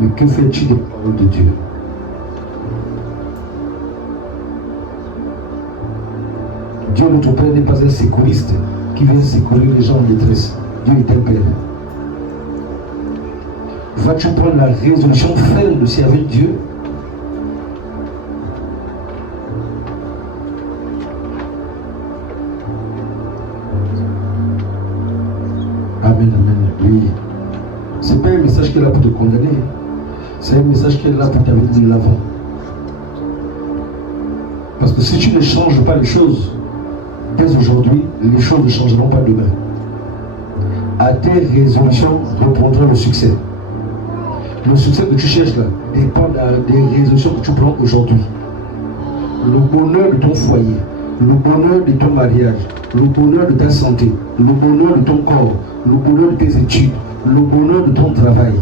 Mais que fais-tu des paroles de Dieu? Dieu, notre Père, n'est pas un secouriste qui vient secourir les gens en détresse. Dieu est un Père. Vas-tu prendre la résolution ferme de servir Dieu? Amen, amen. Oui. Ce n'est pas un message qui est là pour te condamner. C'est un message qui est là pour t'amener de l'avant. Parce que si tu ne changes pas les choses, dès aujourd'hui, les choses ne changeront pas demain. À tes résolutions reprendront le succès. Le succès que tu cherches là dépend des résolutions que tu prends aujourd'hui. Le bonheur de ton foyer, le bonheur de ton mariage, le bonheur de ta santé, le bonheur de ton corps, le bonheur de tes études, le bonheur de ton travail,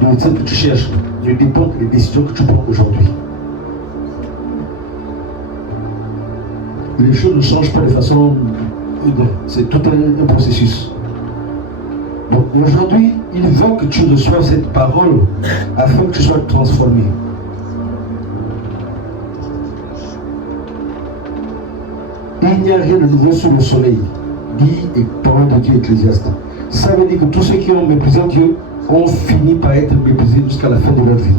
de ce que tu cherches, ne dépend des décisions que tu prends aujourd'hui. Les choses ne changent pas de façon... C'est tout un processus. Donc aujourd'hui, il veut que tu reçoives cette parole afin que tu sois transformé. Il n'y a rien de nouveau sous le soleil, dit et parole de Dieu Ecclésiaste. Ça veut dire que tous ceux qui ont méprisé Dieu ont fini par être méprisés jusqu'à la fin de leur vie.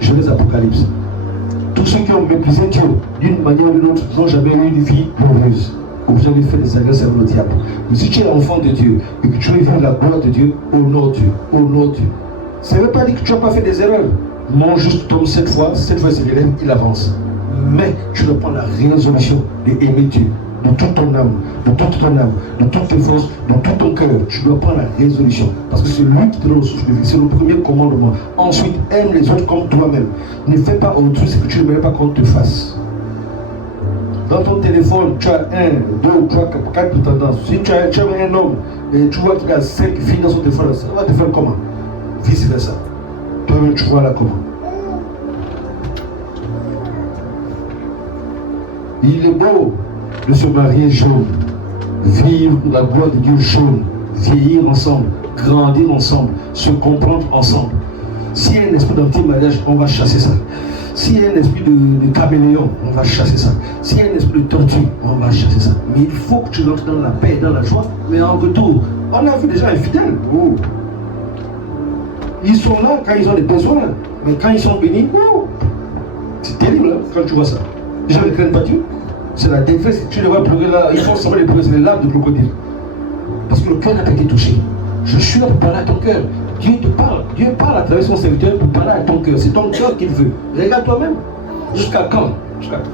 Genèse Apocalypse. Tous ceux qui ont méprisé Dieu d'une manière ou d'une autre n'ont jamais eu une vie glorieuse. Ou jamais fait des alliances avec le diable. Mais si tu es enfant de Dieu et que tu veux vivre la gloire de Dieu, honore Dieu, honore Dieu. Ça ne veut pas dire que tu n'as pas fait des erreurs. Mon juste tombe cette fois il se relève, il avance. Mais tu dois prendre la résolution d'aimer Dieu. De toute ton âme, de toute ton âme, de toutes tes forces, de tout ton cœur. Tu dois prendre la résolution. Parce que c'est lui qui te donne le souffle de vie. C'est le premier commandement. Ensuite, aime les autres comme toi-même. Ne fais pas autrui ce que tu ne mérites pas qu'on te fasse. Dans ton téléphone, tu as 1, 2, 3, 4 tendances. Si tu as un homme et tu vois qu'il a 5 filles dans son téléphone, ça va te faire comment? Vice versa. Toi, tu vois là comment? Il est beau de se marier jeune, vivre la gloire de Dieu jeune, vieillir ensemble, grandir ensemble, se comprendre ensemble. S'il y a un esprit d'anti-mariage, on va chasser ça. S'il y a un esprit de caméléon, on va chasser ça. S'il y a un esprit de tortue, on va chasser ça. Mais il faut que tu rentres dans la paix, dans la joie. Mais en retour, on a vu des gens infidèles. Oh. Ils sont là quand ils ont des besoins. Mais quand ils sont bénis, oh. C'est terrible hein, quand tu vois ça. Les gens ne craignent pas Dieu. C'est la détresse. Tu les vois pleurer là. Ils font semblant de pleurer, c'est les larmes de crocodile. Parce que le cœur n'a pas été touché. Je suis là pour parler à ton cœur. Dieu te parle. Dieu parle à travers son serviteur pour parler à ton cœur. C'est ton cœur qu'il veut. Regarde toi-même. Jusqu'à quand? Jusqu'à quand?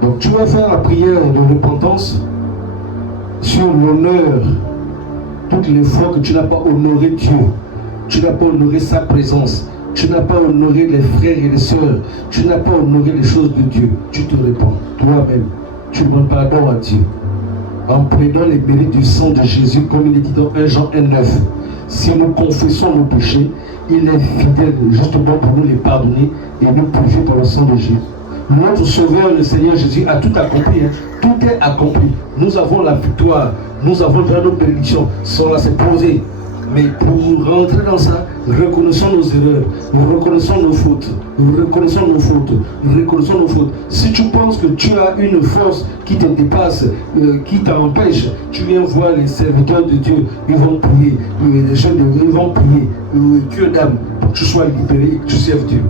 Donc tu vas faire la prière de repentance sur l'honneur. Toutes les fois que tu n'as pas honoré Dieu, tu n'as pas honoré sa présence, tu n'as pas honoré les frères et les sœurs, tu n'as pas honoré les choses de Dieu, tu te répands toi-même. Tu demandes pardon à Dieu en prenant les mérites du sang de Jésus, comme il est dit dans 1 Jean 1,9. Si nous confessons nos péchés, il est fidèle justement pour nous les pardonner et nous purifier par le sang de Jésus. Notre Sauveur, le Seigneur Jésus, a tout accompli. Hein. Tout est accompli. Nous avons la victoire. Nous avons déjà nos bénédictions. Cela s'est posé. Mais pour rentrer dans ça, reconnaissons nos erreurs, reconnaissons nos fautes, reconnaissons nos fautes, reconnaissons nos fautes. Si tu penses que tu as une force qui te dépasse, qui t'empêche, tu viens voir les serviteurs de Dieu, ils vont prier, les gens de Dieu, ils vont prier, cœur d'âme, pour que tu sois libéré et que tu serves Dieu.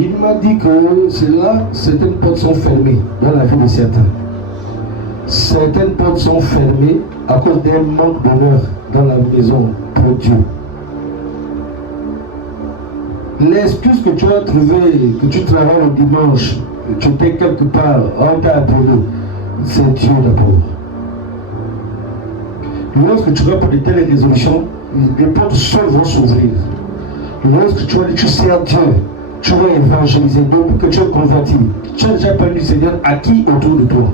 Il m'a dit que c'est là, certaines portes sont fermées dans la vie de certains. Certaines portes sont fermées à cause d'un manque d'honneur dans la maison pour Dieu. L'excuse que tu as trouvée, que tu travailles le dimanche, que tu étais quelque part, on t'a appelé, c'est Dieu d'abord. Lorsque tu vas pour de telles résolutions, les portes seules vont s'ouvrir. Lorsque tu vas dire, tu sers Dieu, tu vas évangéliser, donc que tu es converti, tu as déjà parlé du Seigneur à qui autour de toi?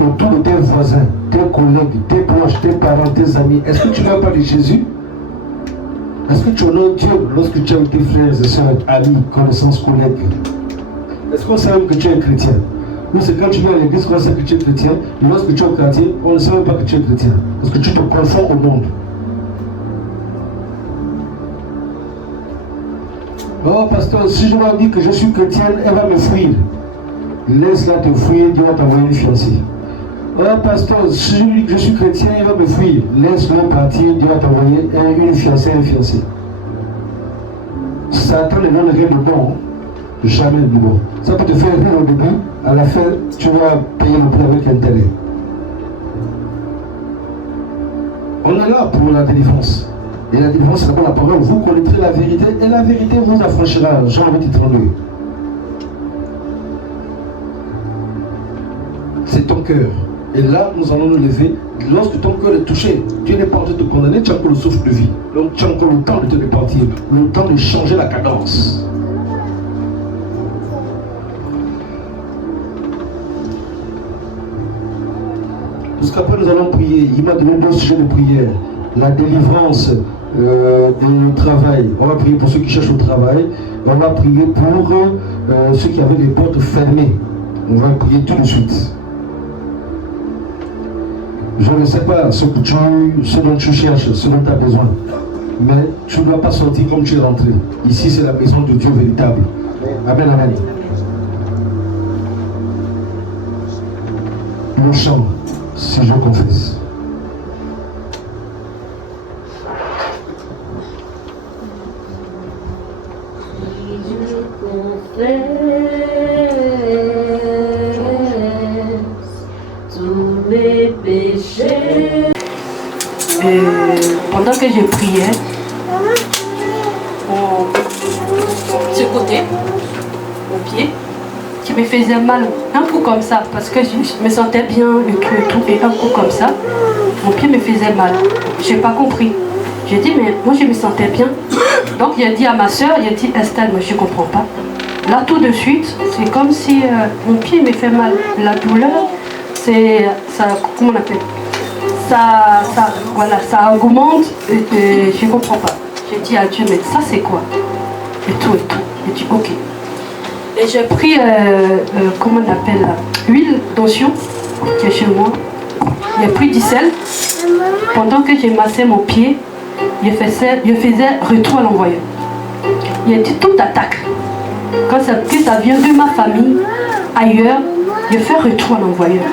Autour de tes voisins, tes collègues, tes proches, tes parents, tes amis. Est-ce que tu n'as pas de Jésus? Est-ce que tu honores Dieu lorsque tu es avec tes frères et sœurs, amis, connaissances, collègues? Est-ce qu'on sait même que tu es chrétien? Nous, c'est quand tu viens à l'église qu'on sait que tu es chrétien. Et lorsque tu es au quartier, on ne sait même pas que tu es chrétien. Parce que tu te confonds au monde. Oh, pasteur, si je leur dis que je suis chrétienne, elle va me fuir. Laisse-la te fuir, Dieu va t'envoyer une fiancée. Oh, pasteur, si je lui dis que je suis chrétien, il va me fuir. Laisse-le partir, Dieu va t'envoyer une fiancée, un fiancé. Satan ne donne rien de bon. Jamais de bon. Ça peut te faire rire au début, à la fin, tu vas payer le prix avec intérêt. On est là pour la délivrance. Et la délivrance, c'est d'abord la parole. Vous connaîtrez la vérité et la vérité vous affranchira. Jean 8:32. C'est ton cœur. Et là, nous allons nous lever. Lorsque ton cœur est touché, Dieu n'est pas en train de te condamner, tu as encore le souffle de vie. Donc tu as encore le temps de te repentir, le temps de changer la cadence. Parce qu'après nous allons prier. Il m'a donné deux sujets de prière. La délivrance du travail. On va prier pour ceux qui cherchent au travail. On va prier pour ceux qui avaient les portes fermées. On va prier tout de suite. Je ne sais pas ce dont tu cherches, ce dont tu as besoin. Mais tu ne dois pas sortir comme tu es rentré. Ici, c'est la maison de Dieu véritable. Amen, amen. Le chant, si je confesse. Pendant que je priais, ce côté, mon pied, qui me faisait mal, un coup comme ça, parce que je me sentais bien, le cul et tout, et un coup comme ça, mon pied me faisait mal. Je n'ai pas compris. J'ai dit, mais moi je me sentais bien. Donc il a dit à ma soeur, il a dit, Estelle, moi je ne comprends pas. Là tout de suite, c'est comme si mon pied me fait mal. La douleur, c'est ça, comment on appelle? Ça augmente et je ne comprends pas. J'ai dit à Dieu, mais ça c'est quoi? Et tout. J'ai dit ok. Et j'ai pris, comment on appelle, huile d'onction qui est chez moi. J'ai pris du sel. Pendant que j'ai massé mon pied, je faisais retour à l'envoyeur. Il a dit toute attaque. Quand ça vient de ma famille, ailleurs, je fais retour à l'envoyeur.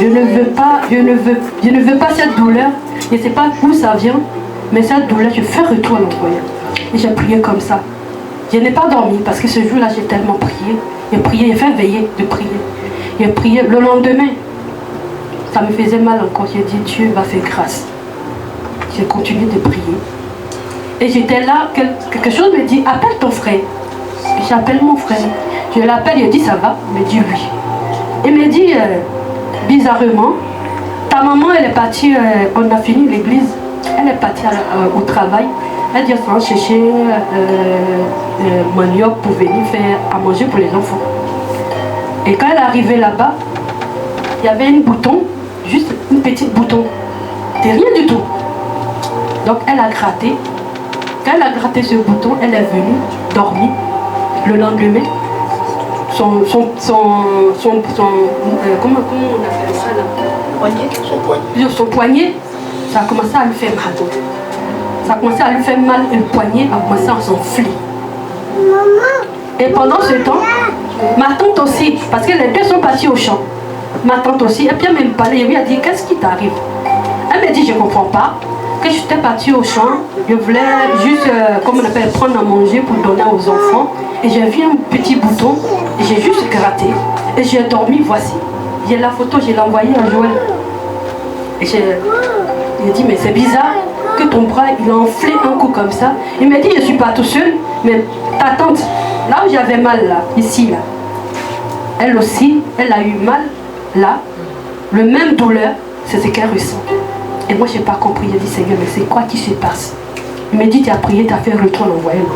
Je ne veux pas cette douleur. Je ne sais pas d'où ça vient, mais cette douleur, je fais retour à l'envoyeur. Et j'ai prié comme ça. Je n'ai pas dormi parce que ce jour-là, j'ai tellement prié. J'ai fait veiller de prier. J'ai prié le lendemain. Ça me faisait mal encore. J'ai dit, Dieu va faire grâce. J'ai continué de prier. Et j'étais là, quelque chose me dit, appelle ton frère. J'appelle mon frère. Je l'appelle, il dit, ça va? Il me dit oui. Il me dit, bizarrement, ta maman, elle est partie, on a fini l'église, elle est partie au travail. Elle dit, on va chercher manioc pour venir faire à manger pour les enfants. Et quand elle est arrivée là-bas, il y avait un bouton, juste une petite bouton. C'était rien du tout. Donc elle a gratté. Quand elle a gratté ce bouton, elle est venue dormir. Le lendemain, comment on appelle ça là? Son poignet, ça a commencé à lui faire mal. Ça a commencé à lui faire mal et le poignet a commencé à s'enfler. Et pendant ce temps, ma tante aussi, parce que les deux sont partis au champ. Ma tante aussi, et puis elle m'a parlé, elle lui a dit, qu'est-ce qui t'arrive? Elle m'a dit, je ne comprends pas. que j'étais partie au champ, je voulais juste, comme on appelle, prendre à manger pour donner aux enfants. Et j'ai vu un petit bouton, et j'ai juste gratté. Et j'ai dormi, voici. J'ai la photo, je l'ai envoyée à Joël. Et j'ai dit, mais c'est bizarre que ton bras, il a enflé un coup comme ça. Il m'a dit, je ne suis pas tout seul, mais ta tante, là où j'avais mal, là, ici, là, elle aussi, elle a eu mal, là, le même douleur, c'est ce qu'elle ressent. Et moi, je n'ai pas compris. J'ai dit, Seigneur, mais c'est quoi qui se passe? Il m'a dit, tu as prié, tu as fait retour à l'envoyeur.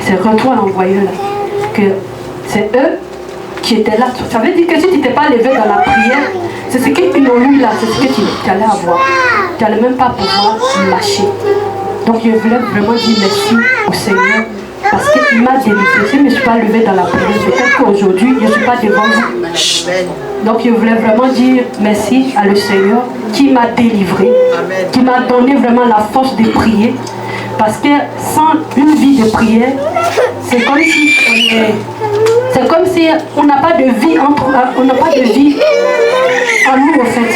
C'est retour à l'envoyeur, là. Que c'est eux qui étaient là. Ça veut dire que si tu n'étais pas levé dans la prière, c'est ce qu'ils ont eu là, c'est ce que tu allais avoir. Tu n'allais même pas pouvoir lâcher. Donc, je voulais vraiment dire merci au Seigneur. Parce qu'il m'a délivré. Si je ne me suis pas levée dans la prière, peut-être qu'aujourd'hui, je ne suis pas devant vous. Donc je voulais vraiment dire merci à le Seigneur qui m'a délivré, qui m'a donné vraiment la force de prier. Parce que sans une vie de prière, c'est comme si on n'a pas de vie on n'a pas de vie en nous, en fait.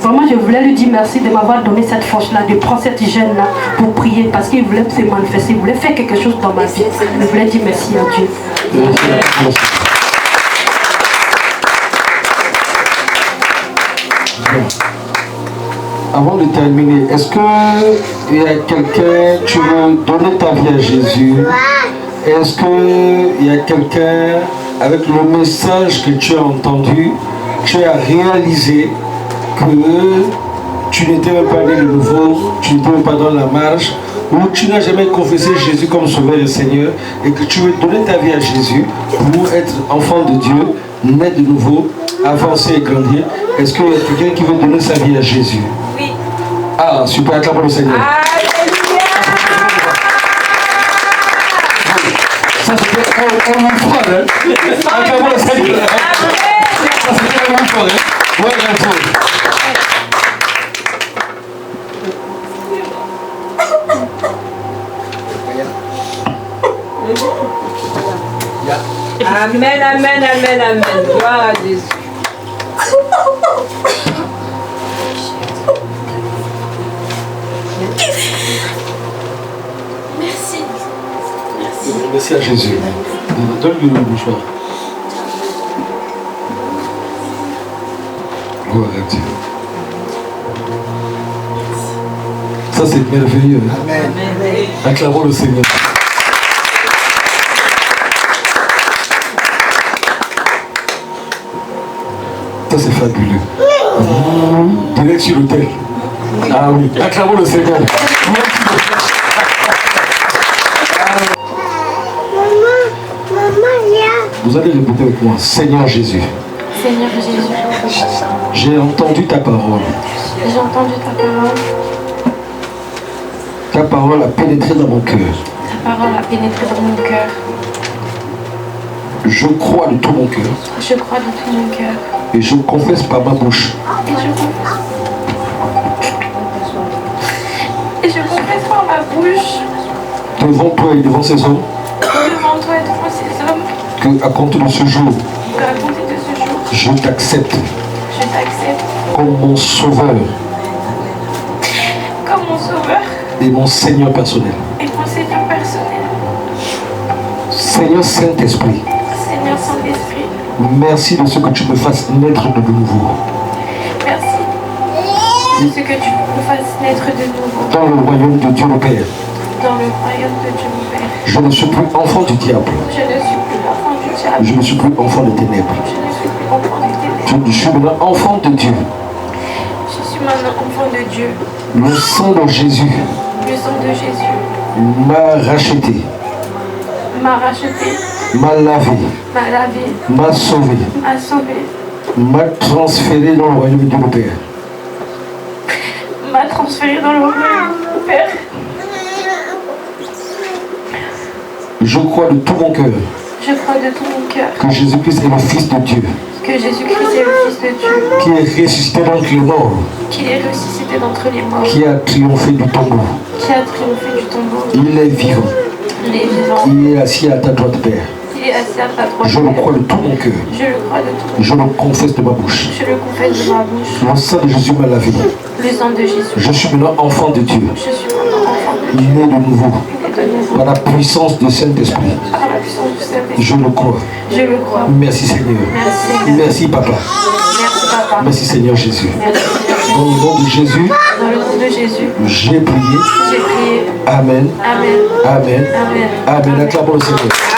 Vraiment, je voulais lui dire merci de m'avoir donné cette force-là, de prendre cette gêne-là pour prier, parce qu'il voulait se manifester, il voulait faire quelque chose dans ma vie. Je voulais dire merci à Dieu. Avant de terminer, est-ce qu'il y a quelqu'un, tu veux donner ta vie à Jésus? Est-ce qu'il y a quelqu'un, avec le message que tu as entendu, tu as réalisé que tu n'étais même pas né de nouveau, tu n'étais même pas dans la marche, ou tu n'as jamais confessé Jésus comme Sauveur et Seigneur, et que tu veux donner ta vie à Jésus pour être enfant de Dieu, né de nouveau, avancer et grandir? Est-ce qu'il y a quelqu'un qui veut donner sa vie à Jésus? Oui. Ah, super, acclamons le Seigneur. Ça c'était un fois, hein? Acclamons le Seigneur. Ça c'était un fois, hein? Ouais, Amen, amen, amen, amen. Gloire à Jésus. Merci. Merci. Merci à Jésus. Donne-lui le mouchoir. Gloire à Dieu. Ça c'est merveilleux. Amen. Acclamons le Seigneur. Ça c'est fabuleux. Direct sur l'autel. Ah oui, acclamons le Seigneur. Vous allez répéter avec moi. Seigneur Jésus. Seigneur Jésus. J'ai entendu ta parole. J'ai entendu ta parole. Ta parole a pénétré dans mon cœur. Ta parole a pénétré dans mon cœur. Je crois de tout mon cœur. Je crois de tout mon cœur. Et je confesse par ma bouche. Et je confesse par ma bouche. Devant toi et devant ces hommes. Devant toi et devant ces hommes. Que à compter de ce jour. À compter de ce jour. Je t'accepte. Je t'accepte. Comme mon sauveur. Comme mon sauveur. Et mon Seigneur personnel. Et mon Seigneur personnel. Seigneur Saint-Esprit. Seigneur Saint-Esprit. Merci de ce que tu me fasses naître de nouveau. Merci de ce que tu me fasses naître de nouveau. Dans le royaume de Dieu le Père. Dans le royaume de Dieu le Père. Je ne suis plus enfant du diable. Je ne suis plus enfant du diable. Je ne suis plus enfant des ténèbres. Je ne suis plus enfant des ténèbres. Je suis maintenant enfant de Dieu. Je suis maintenant enfant de Dieu. Le sang de Jésus. Le sang de Jésus m'a racheté. m'a racheté. M'a lavé. M'a lavé. M'a sauvé. M'a sauvé. M'a transféré dans le royaume de Dieu le Père. M'a transféré dans le royaume du Père. Je crois de tout mon cœur. Je crois de tout mon cœur Que Jésus-Christ est le Fils de Dieu. que Jésus-Christ est le Fils de Dieu. Qui est ressuscité d'entre les morts. Qui est ressuscité d'entre les morts. Qui a triomphé du tombeau. Qui a triomphé du tombeau. Il est vivant. Il est vivant. Il est assis à ta droite, Père. Il est assis à ta droite. Je le crois de tout mon cœur. Je le crois de tout mon cœur. Je le confesse de ma bouche. Je le confesse de ma bouche. Le sang de Jésus m'a lavé. Le sang de Jésus. Je suis maintenant enfant de Dieu. Je suis maintenant enfant de Dieu. Né de nouveau. Et de nouveau. Par la puissance du Saint-Esprit. Par la puissance du Saint-Esprit. Je le crois. Je le crois. Merci Seigneur. Merci Seigneur. Merci Papa. Merci Papa. Merci Seigneur Jésus. Merci Seigneur. Dans le nom de Jésus, Dans le nom de Jésus, j'ai prié. j'ai prié. Amen. Amen. Amen. Amen. Amen. Acclamons le Seigneur.